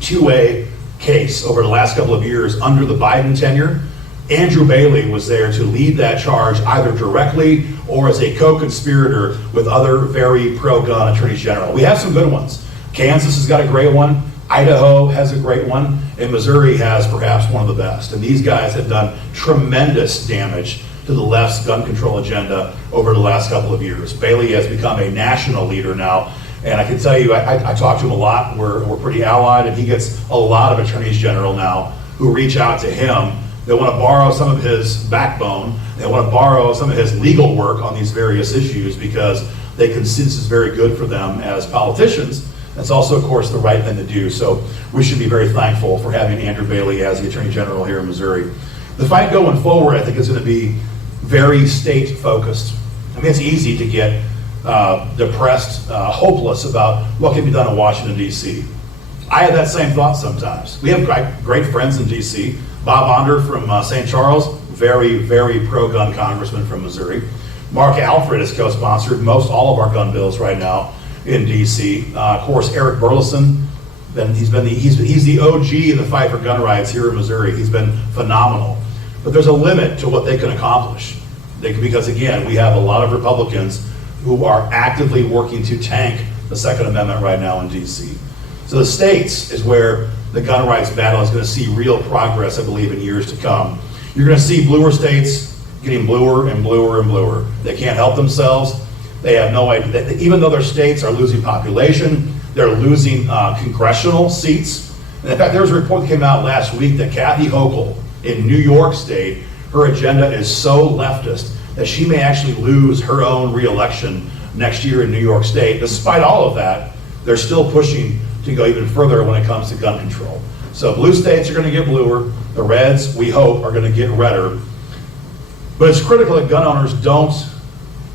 2A case over the last couple of years under the Biden tenure, Andrew Bailey was there to lead that charge either directly or as a co-conspirator with other very pro-gun attorneys general. We have some good ones. Kansas has got a great one. Idaho has a great one. And Missouri has perhaps one of the best. And these guys have done tremendous damage to the left's gun control agenda over the last couple of years. Bailey has become a national leader now. And I can tell you, I talk to him a lot. We're pretty allied, and he gets a lot of attorneys general now who reach out to him. They want to borrow some of his backbone. They want to borrow some of his legal work on these various issues because they consider this is very good for them as politicians. That's also, of course, the right thing to do. So we should be very thankful for having Andrew Bailey as the Attorney General here in Missouri. The fight going forward, I think, is going to be very state-focused. I mean, it's easy to get depressed, hopeless about what can be done in Washington, D.C. I have that same thought sometimes. We have great friends in D.C. Bob Onder from St. Charles, very, very pro-gun congressman from Missouri. Mark Alfred has co-sponsored most all of our gun bills right now in D.C. Of course, Eric Burleson, he's the OG in the fight for gun rights here in Missouri. He's been phenomenal. But there's a limit to what they can accomplish. Because again, we have a lot of Republicans who are actively working to tank the Second Amendment right now in D.C. So the states is where the gun rights battle is going to see real progress, I believe, in years to come. You're going to see bluer states getting bluer and bluer and bluer. They can't help themselves. They have no idea. Even though their states are losing population, they're losing congressional seats. And in fact, there was a report that came out last week that Kathy Hochul in New York State, her agenda is so leftist that she may actually lose her own re-election next year in New York State. Despite all of that, they're still pushing to go even further when it comes to gun control. So blue states are going to get bluer. The reds, we hope, are going to get redder. But it's critical that gun owners don't,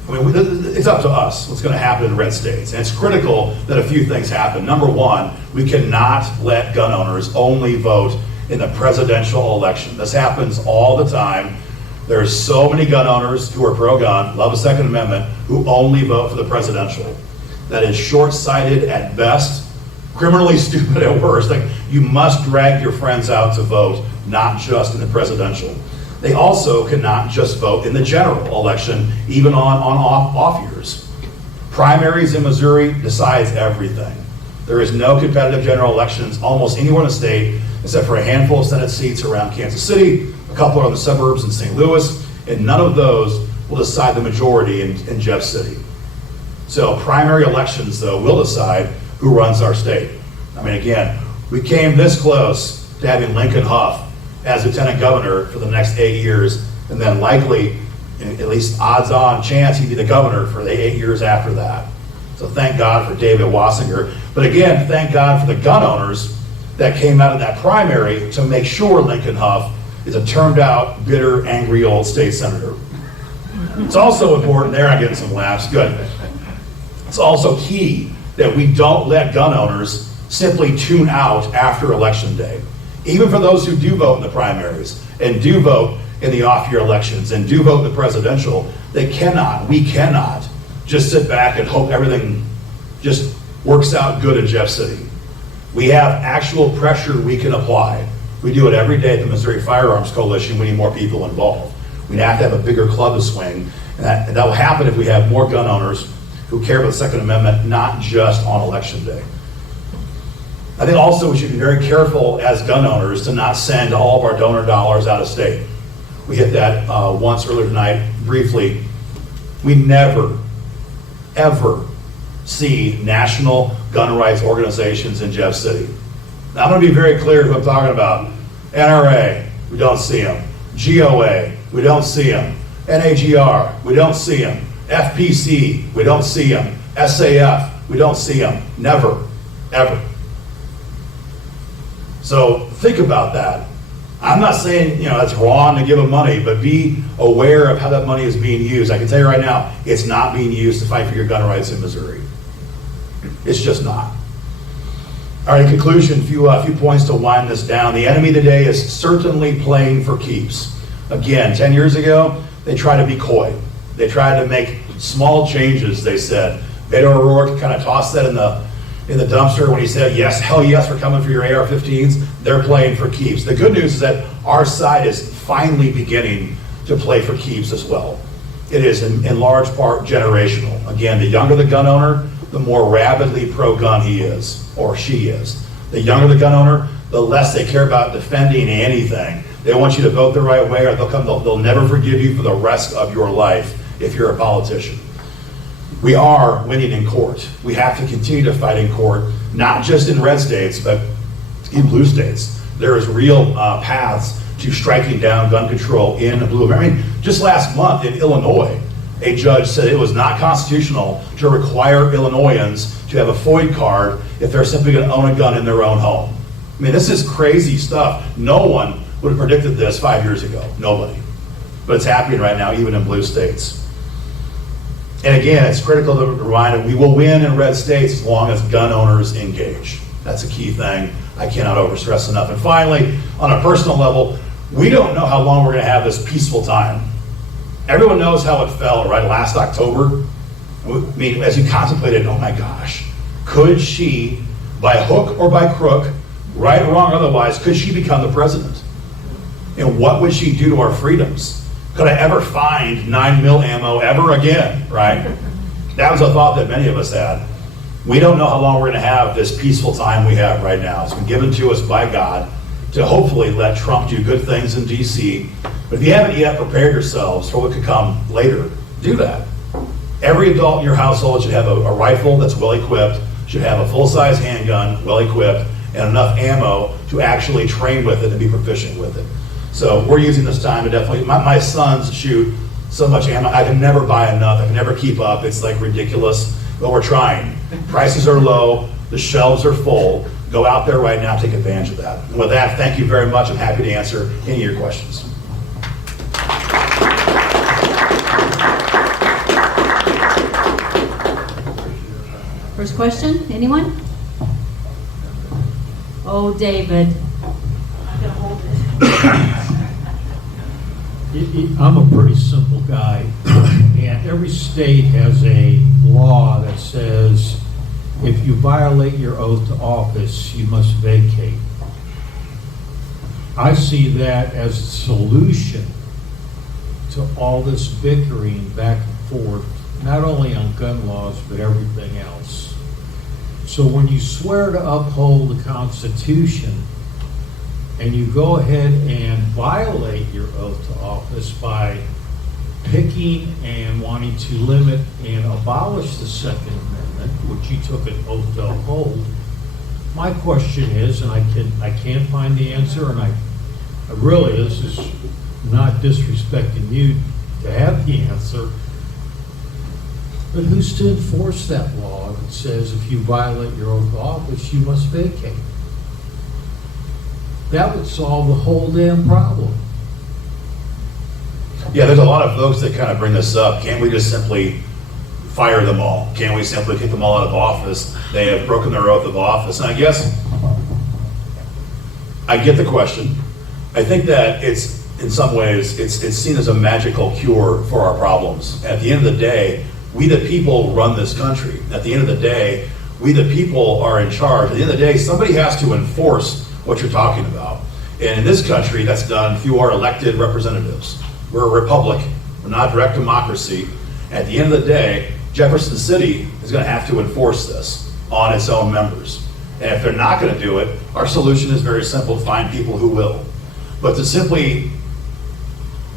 it's up to us what's going to happen in red states. And it's critical that a few things happen. Number one, we cannot let gun owners only vote in the presidential election. This happens all the time. There's so many gun owners who are pro-gun, love the Second Amendment, who only vote for the presidential. That is short-sighted at best, criminally stupid at worst. Like, you must drag your friends out to vote, not just in the presidential. They also cannot just vote in the general election, even on off years. Primaries in Missouri decides everything. There is no competitive general elections almost anywhere in the state, except for a handful of Senate seats around Kansas City, a couple are in the suburbs in St. Louis, and none of those will decide the majority in Jeff City. So primary elections, though, will decide who runs our state. I mean, again, we came this close to having Lincoln Huff as lieutenant governor for the next 8 years, and then likely, at least odds-on chance, he'd be the governor for the 8 years after that. So thank God for David Wassinger. But again, thank God for the gun owners that came out of that primary to make sure Lincoln Huff is a turned-out, bitter, angry old state senator. It's also important, there I'm getting some laughs, good. It's also key that we don't let gun owners simply tune out after Election Day. Even for those who do vote in the primaries and do vote in the off-year elections and do vote in the presidential, we cannot just sit back and hope everything just works out good in Jeff City. We have actual pressure we can apply. We do it every day at the Missouri Firearms Coalition. We need more people involved. We have to have a bigger club to swing, and that will happen if we have more gun owners who care about the Second Amendment, not just on Election Day. I think also we should be very careful as gun owners to not send all of our donor dollars out of state. We hit that once earlier tonight, briefly. We never, ever see national gun rights organizations in Jeff City. Now, I'm going to be very clear who I'm talking about. NRA, we don't see them. GOA, we don't see them. NAGR, we don't see them. FPC, we don't see them. SAF, we don't see them. Never, ever. So think about that. I'm not saying, it's wrong to give them money, but be aware of how that money is being used. I can tell you right now, it's not being used to fight for your gun rights in Missouri. It's just not. All right, in conclusion, a few points to wind this down. The enemy today is certainly playing for keeps. Again, 10 years ago, they tried to be coy. They tried to make small changes, they said. Beto O'Rourke kind of tossed that in the dumpster when he said, yes, hell yes, we're coming for your AR-15s. They're playing for keeps. The good news is that our side is finally beginning to play for keeps as well. It is in large part generational. Again, the younger the gun owner, the more rabidly pro-gun he is, or she is. The younger the gun owner, the less they care about defending anything. They want you to vote the right way, or they'll never forgive you for the rest of your life if you're a politician. We are winning in court. We have to continue to fight in court, not just in red states, but in blue states. There is real paths to striking down gun control in blue. I mean, just last month in Illinois, a judge said it was not constitutional to require Illinoisans to have a FOID card if they're simply going to own a gun in their own home. I mean, this is crazy stuff. No one would have predicted this 5 years ago. Nobody. But it's happening right now, even in blue states. And again, it's critical to remind that we will win in red states as long as gun owners engage. That's a key thing I cannot overstress enough. And finally, on a personal level, we don't know how long we're going to have this peaceful time. Everyone knows how it felt, right, last October. I mean, as you contemplated, oh my gosh, could she, by hook or by crook, right or wrong otherwise, could she become the president? And what would she do to our freedoms? Could I ever find 9mm ammo ever again, right? That was a thought that many of us had. We don't know how long we're going to have this peaceful time we have right now. It's been given to us by God to hopefully let Trump do good things in D.C. But if you haven't yet prepared yourselves for what could come later, do that. Every adult in your household should have a rifle that's well equipped, should have a full-size handgun, well equipped, and enough ammo to actually train with it and be proficient with it. So we're using this time to definitely, my sons shoot so much ammo, I can never buy enough, I can never keep up, it's like ridiculous, but we're trying. Prices are low, the shelves are full, go out there right now, take advantage of that. And with that, thank you very much, I'm happy to answer any of your questions. First question, anyone? Oh, David. I'm gonna hold it. I'm a pretty simple guy, and every state has a law that says if you violate your oath to office, you must vacate. I see that as a solution to all this bickering back and forth, not only on gun laws, but everything else. So when you swear to uphold the Constitution, and you go ahead and violate your oath to office by picking and wanting to limit and abolish the Second Amendment, which you took an oath to uphold, my question is, and I can't find the answer, and I really, this is not disrespecting you to have the answer, but who's to enforce that law that says if you violate your oath of office, you must vacate? That would solve the whole damn problem. Yeah, there's a lot of folks that kind of bring this up. Can't we just simply fire them all? Can't we simply kick them all out of office? They have broken their oath of office. And I guess I get the question. I think that it's, in some ways, it's seen as a magical cure for our problems. At the end of the day, we the people run this country. At the end of the day, we the people are in charge. At the end of the day, somebody has to enforce what you're talking about. And in this country, that's done through our elected representatives. We're a republic. We're not direct democracy. At the end of the day, Jefferson City is going to have to enforce this on its own members. And if they're not going to do it, our solution is very simple: to find people who will. But to simply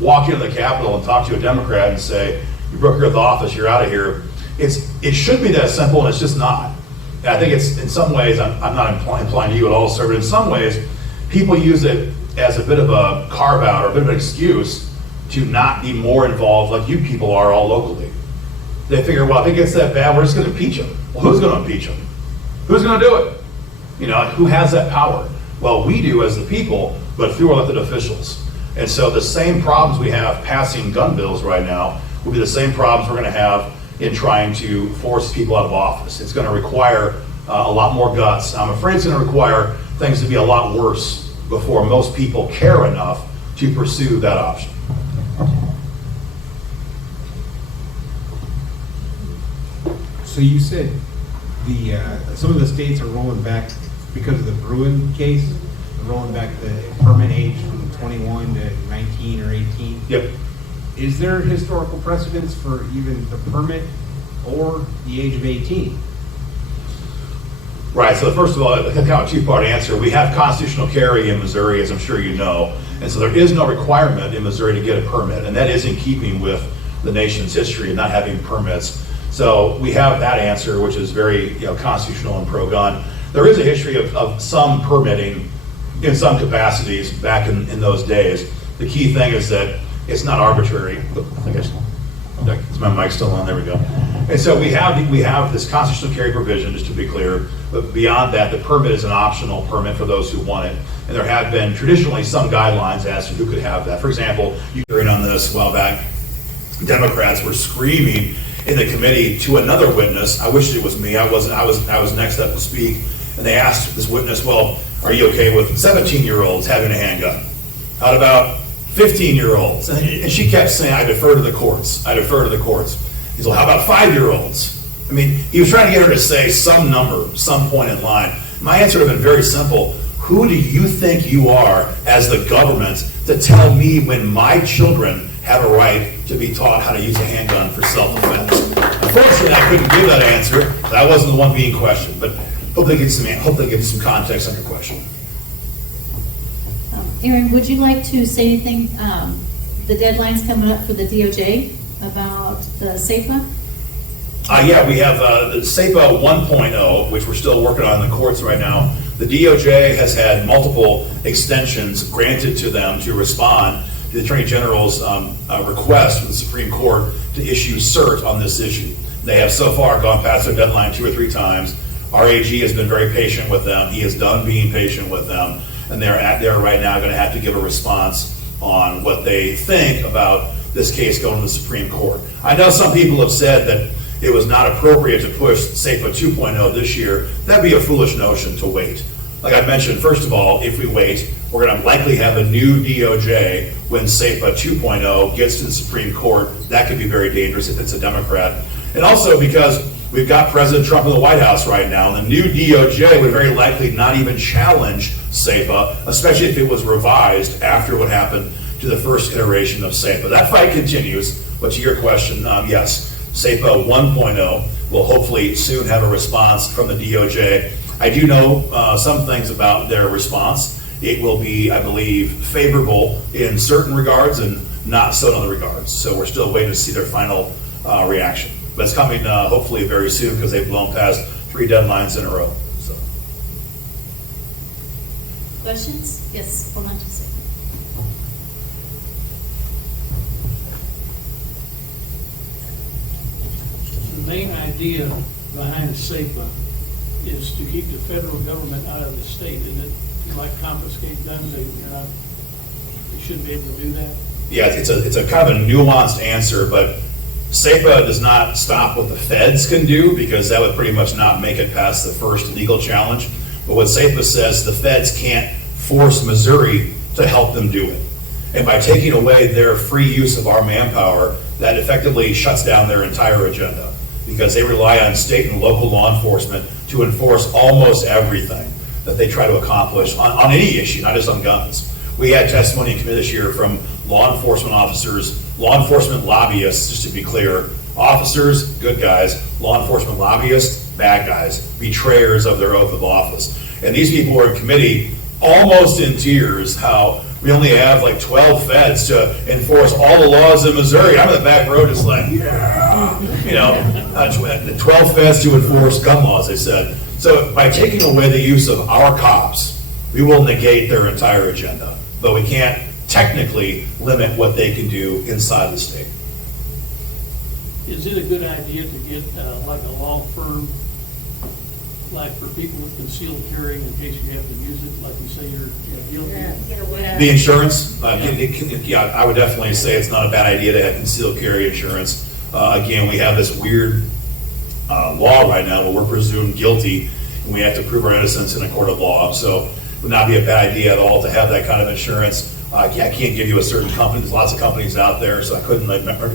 walk into the Capitol and talk to a Democrat and say, you broke your oath of office, you're out of here, it should be that simple, and it's just not. And I think it's, in some ways, I'm not implying to you at all, sir, but in some ways, people use it as a bit of a carve-out or a bit of an excuse to not be more involved like you people are all locally. They figure, well, if it gets that bad, we're just going to impeach him. Well, who's going to impeach him? Who's going to do it? You know, who has that power? Well, we do as the people, but through elected officials. And so the same problems we have passing gun bills right now will be the same problems we're going to have in trying to force people out of office. It's going to require a lot more guts. I'm afraid it's going to require things to be a lot worse before most people care enough to pursue that option. So you said some of the states are rolling back because of the Bruin case, rolling back the permit age from 21 to 19 or 18. Yep. Is there historical precedence for even the permit or the age of 18? Right, so first of all, kind of a two-part answer. We have constitutional carry in Missouri, as I'm sure you know, and so there is no requirement in Missouri to get a permit, and that is in keeping with the nation's history of not having permits. So we have that answer, which is very constitutional and pro-gun. There is a history of some permitting in some capacities back in those days. The key thing is that it's not arbitrary. Is my mic still on? There we go. And so we have this constitutional carry provision, just to be clear, but beyond that, the permit is an optional permit for those who want it. And there have been traditionally some guidelines as to who could have that. For example, you heard on this a while back, Democrats were screaming in the committee to another witness. I wish it was me. I was next up to speak. And they asked this witness, well, are you okay with 17-year-olds having a handgun? How about 15-year-olds? And she kept saying, I defer to the courts. I defer to the courts. He's like, how about 5-year-olds? I mean, he was trying to get her to say some number, some point in line. My answer would have been very simple. Who do you think you are as the government to tell me when my children have a right to be taught how to use a handgun for self-defense? Unfortunately, I couldn't give that answer. I wasn't the one being questioned, but hope they give you some context on your question. Aaron, would you like to say anything? The deadline's coming up for the DOJ about the SAPA? Yeah, we have the SAPA 1.0, which we're still working on in the courts right now. The DOJ has had multiple extensions granted to them to respond to the Attorney General's request from the Supreme Court to issue cert on this issue. They have so far gone past their deadline 2 or 3 times. Our AG has been very patient with them. He is done being patient with them. And they're right now going to have to give a response on what they think about this case going to the Supreme Court. I know some people have said that it was not appropriate to push SAPA 2.0 this year, that'd be a foolish notion to wait. Like I mentioned, first of all, if we wait, we're going to likely have a new DOJ when SAPA 2.0 gets to the Supreme Court. That could be very dangerous if it's a Democrat. And also because we've got President Trump in the White House right now, and the new DOJ would very likely not even challenge SAPA, especially if it was revised after what happened to the first iteration of SAPA. That fight continues, but to your question, yes, SAPA 1.0 will hopefully soon have a response from the DOJ. I do know some things about their response. It will be, I believe, favorable in certain regards and not so in other regards. So we're still waiting to see their final reaction. But it's coming hopefully very soon because they've blown past 3 deadlines in a row. So. Questions? Yes, hold on just a second. The main idea behind SAPA is to keep the federal government out of the state, isn't it? Like confiscate guns, they shouldn't be able to do that? Yeah, it's a kind of a nuanced answer, but SAPA does not stop what the feds can do because that would pretty much not make it past the first legal challenge. But what SAPA says, the feds can't force Missouri to help them do it. And by taking away their free use of our manpower, that effectively shuts down their entire agenda because they rely on state and local law enforcement to enforce almost everything that they try to accomplish on any issue, not just on guns. We had testimony in committee this year from law enforcement officers, law enforcement lobbyists, just to be clear, officers, good guys, law enforcement lobbyists, bad guys, betrayers of their oath of office. And these people were in committee almost in tears how we only have like 12 feds to enforce all the laws in Missouri. I'm in the back row just like, yeah, 12 feds to enforce gun laws, they said. So by taking away the use of our cops, we will negate their entire agenda. But we can't technically limit what they can do inside the state. Is it a good idea to get like a law firm, like for people with concealed carry in case you have to use it, like you say you're guilty? The insurance, yeah, I would definitely say it's not a bad idea to have concealed carry insurance. Again, we have this weird law right now where we're presumed guilty and we have to prove our innocence in a court of law. So it would not be a bad idea at all to have that kind of insurance. I can't give you a certain company. There's lots of companies out there, so I couldn't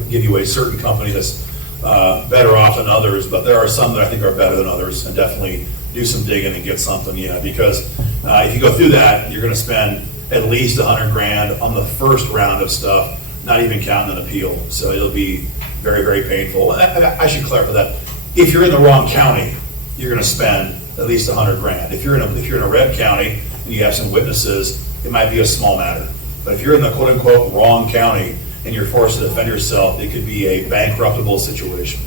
give you a certain company that's better off than others, but there are some that I think are better than others, and definitely do some digging and get something, because if you go through that, you're going to spend at least $100,000 on the first round of stuff, not even counting an appeal. So it'll be very, very painful. I should clarify that. If you're in the wrong county, you're going to spend at least $100,000. If you're in a red county and you have some witnesses, it might be a small matter. But if you're in the quote unquote wrong county and you're forced to defend yourself, it could be a bankruptable situation.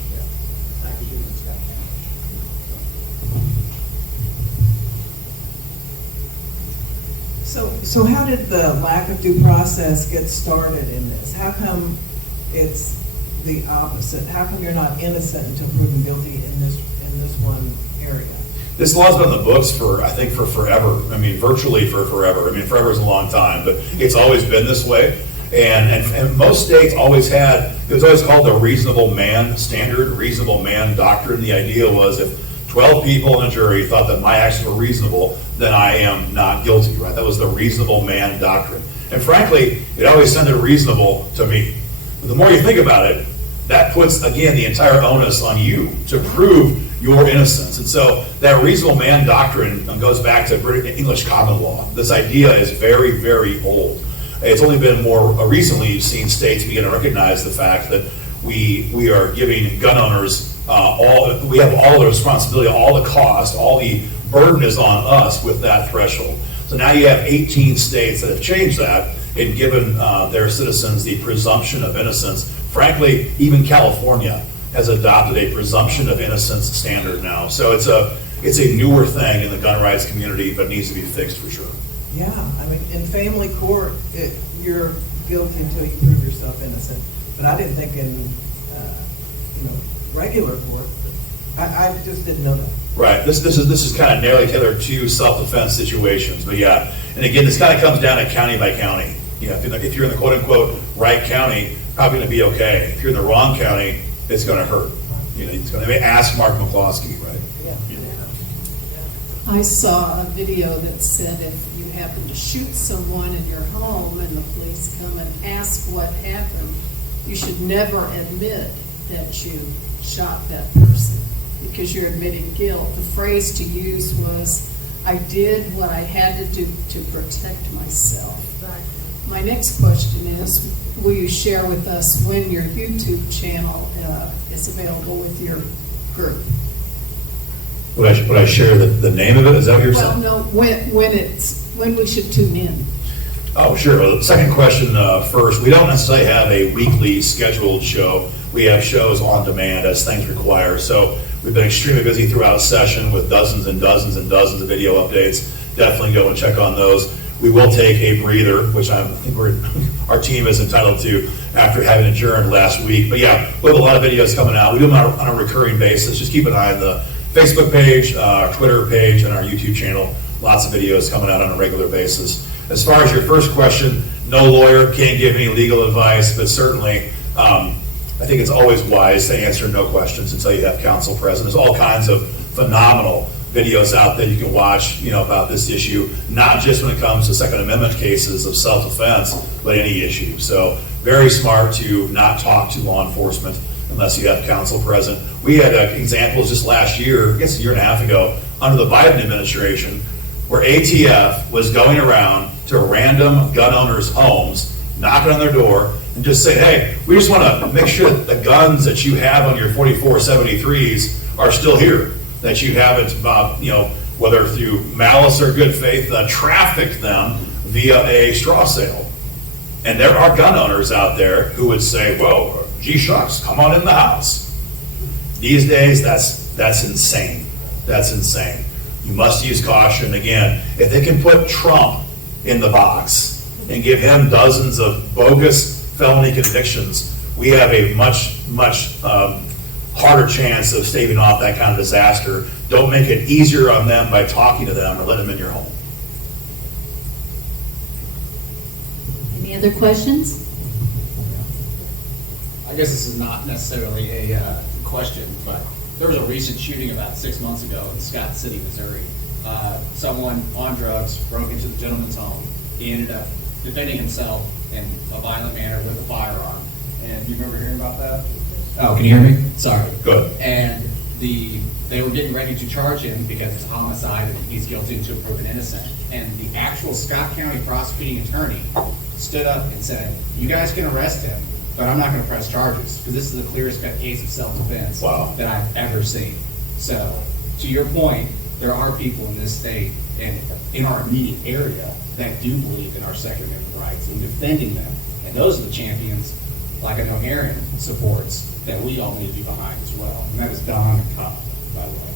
So how did the lack of due process get started in this? How come it's the opposite? How come you're not innocent until proven guilty in this one area? This law's been in the books for forever. I mean, virtually for forever. I mean, forever is a long time, but it's always been this way. And most states always had, it was always called the reasonable man standard, reasonable man doctrine. The idea was if 12 people in a jury thought that my actions were reasonable, then I am not guilty, right? That was the reasonable man doctrine. And frankly, it always sounded reasonable to me. But the more you think about it, that puts, again, the entire onus on you to prove your innocence. And so that reasonable man doctrine goes back to British English common law. This idea is very, very old. It's only been more recently you've seen states begin to recognize the fact that we are giving gun owners we have all the responsibility, all the cost, all the burden is on us with that threshold. So now you have 18 states that have changed that and given their citizens the presumption of innocence. Frankly, even California has adopted a presumption of innocence standard now. So it's a newer thing in the gun rights community, but it needs to be fixed for sure. Yeah, I mean, in family court, you're guilty until you prove yourself innocent. But I didn't think in regular court. I just didn't know that. Right. This is kind of narrowly tailored to self-defense situations. But yeah, and again, this kind of comes down to county by county. If you're in the quote unquote right county, probably going to be okay. If you're in the wrong county, it's going to hurt. You know, I mean, ask Mark McCloskey, right? I saw a video that said if you happen to shoot someone in your home and the police come and ask what happened, you should never admit that you shot that person because you're admitting guilt. The phrase to use was, I did what I had to do to protect myself. My next question is, will you share with us when your YouTube channel is available with your group? Would I share the name of it? Is that what you're Well, saying? no, when we should tune in. Oh, sure. Well, the second question first. We don't necessarily have a weekly scheduled show. We have shows on demand as things require. So we've been extremely busy throughout a session with dozens and dozens and dozens of video updates. Definitely go and check on those. We will take a breather, which I think our team is entitled to after having adjourned last week. But yeah, we have a lot of videos coming out. We do them on a recurring basis. Just keep an eye on the Facebook page, our Twitter page, and our YouTube channel. Lots of videos coming out on a regular basis. As far as your first question, no lawyer can't give any legal advice, but certainly I think it's always wise to answer no questions until you have counsel present. There's all kinds of phenomenal videos out there you can watch, about this issue, not just when it comes to Second Amendment cases of self-defense, but any issue. So very smart to not talk to law enforcement unless you have counsel present. We had examples just last year, I guess a year and a half ago, under the Biden administration, where ATF was going around to random gun owners' homes, knocking on their door, and just saying, hey, we just want to make sure that the guns that you have on your 4473s are still here, that you haven't, whether through malice or good faith, trafficked them via a straw sale. And there are gun owners out there who would say, well, gee shucks, come on in the house. These days, that's insane. That's insane. You must use caution. Again, if they can put Trump in the box and give him dozens of bogus felony convictions, we have a much, much harder chance of staving off that kind of disaster. Don't make it easier on them by talking to them or let them in your home. Any other questions? I guess this is not necessarily a question, but there was a recent shooting about 6 months ago in Scott City, Missouri. Someone on drugs broke into the gentleman's home. He ended up defending himself in a violent manner with a firearm. And do you remember hearing about that? Oh, can you hear me? Sorry. Good. And they were getting ready to charge him because it's a homicide and he's guilty until proven innocent. And the actual Scott County prosecuting attorney stood up and said, you guys can arrest him, but I'm not going to press charges because this is the clearest cut case of self-defense that I've ever seen. So, to your point, there are people in this state and in our immediate area that do believe in our Second Amendment rights and defending them. And those are the champions, like I know Aaron supports, that we all need to be behind as well. And that is Don and Kyle, by the way.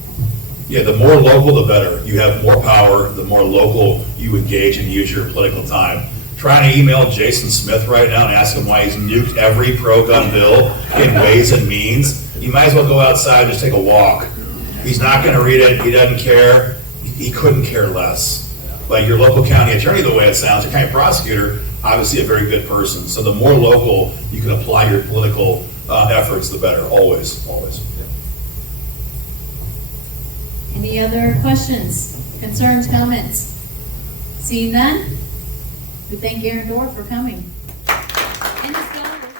Yeah, the more local, the better. You have more power, the more local you engage and use your political time. Trying to email Jason Smith right now and ask him why he's nuked every pro-gun bill in Ways and Means. You might as well go outside and just take a walk. He's not going to read it. He doesn't care. He couldn't care less. But your local county attorney, the way it sounds, your county prosecutor, obviously a very good person. So the more local you can apply your political efforts, the better. Always, always. Any other questions, concerns, comments? Seeing none, we thank Aaron Dorr for coming.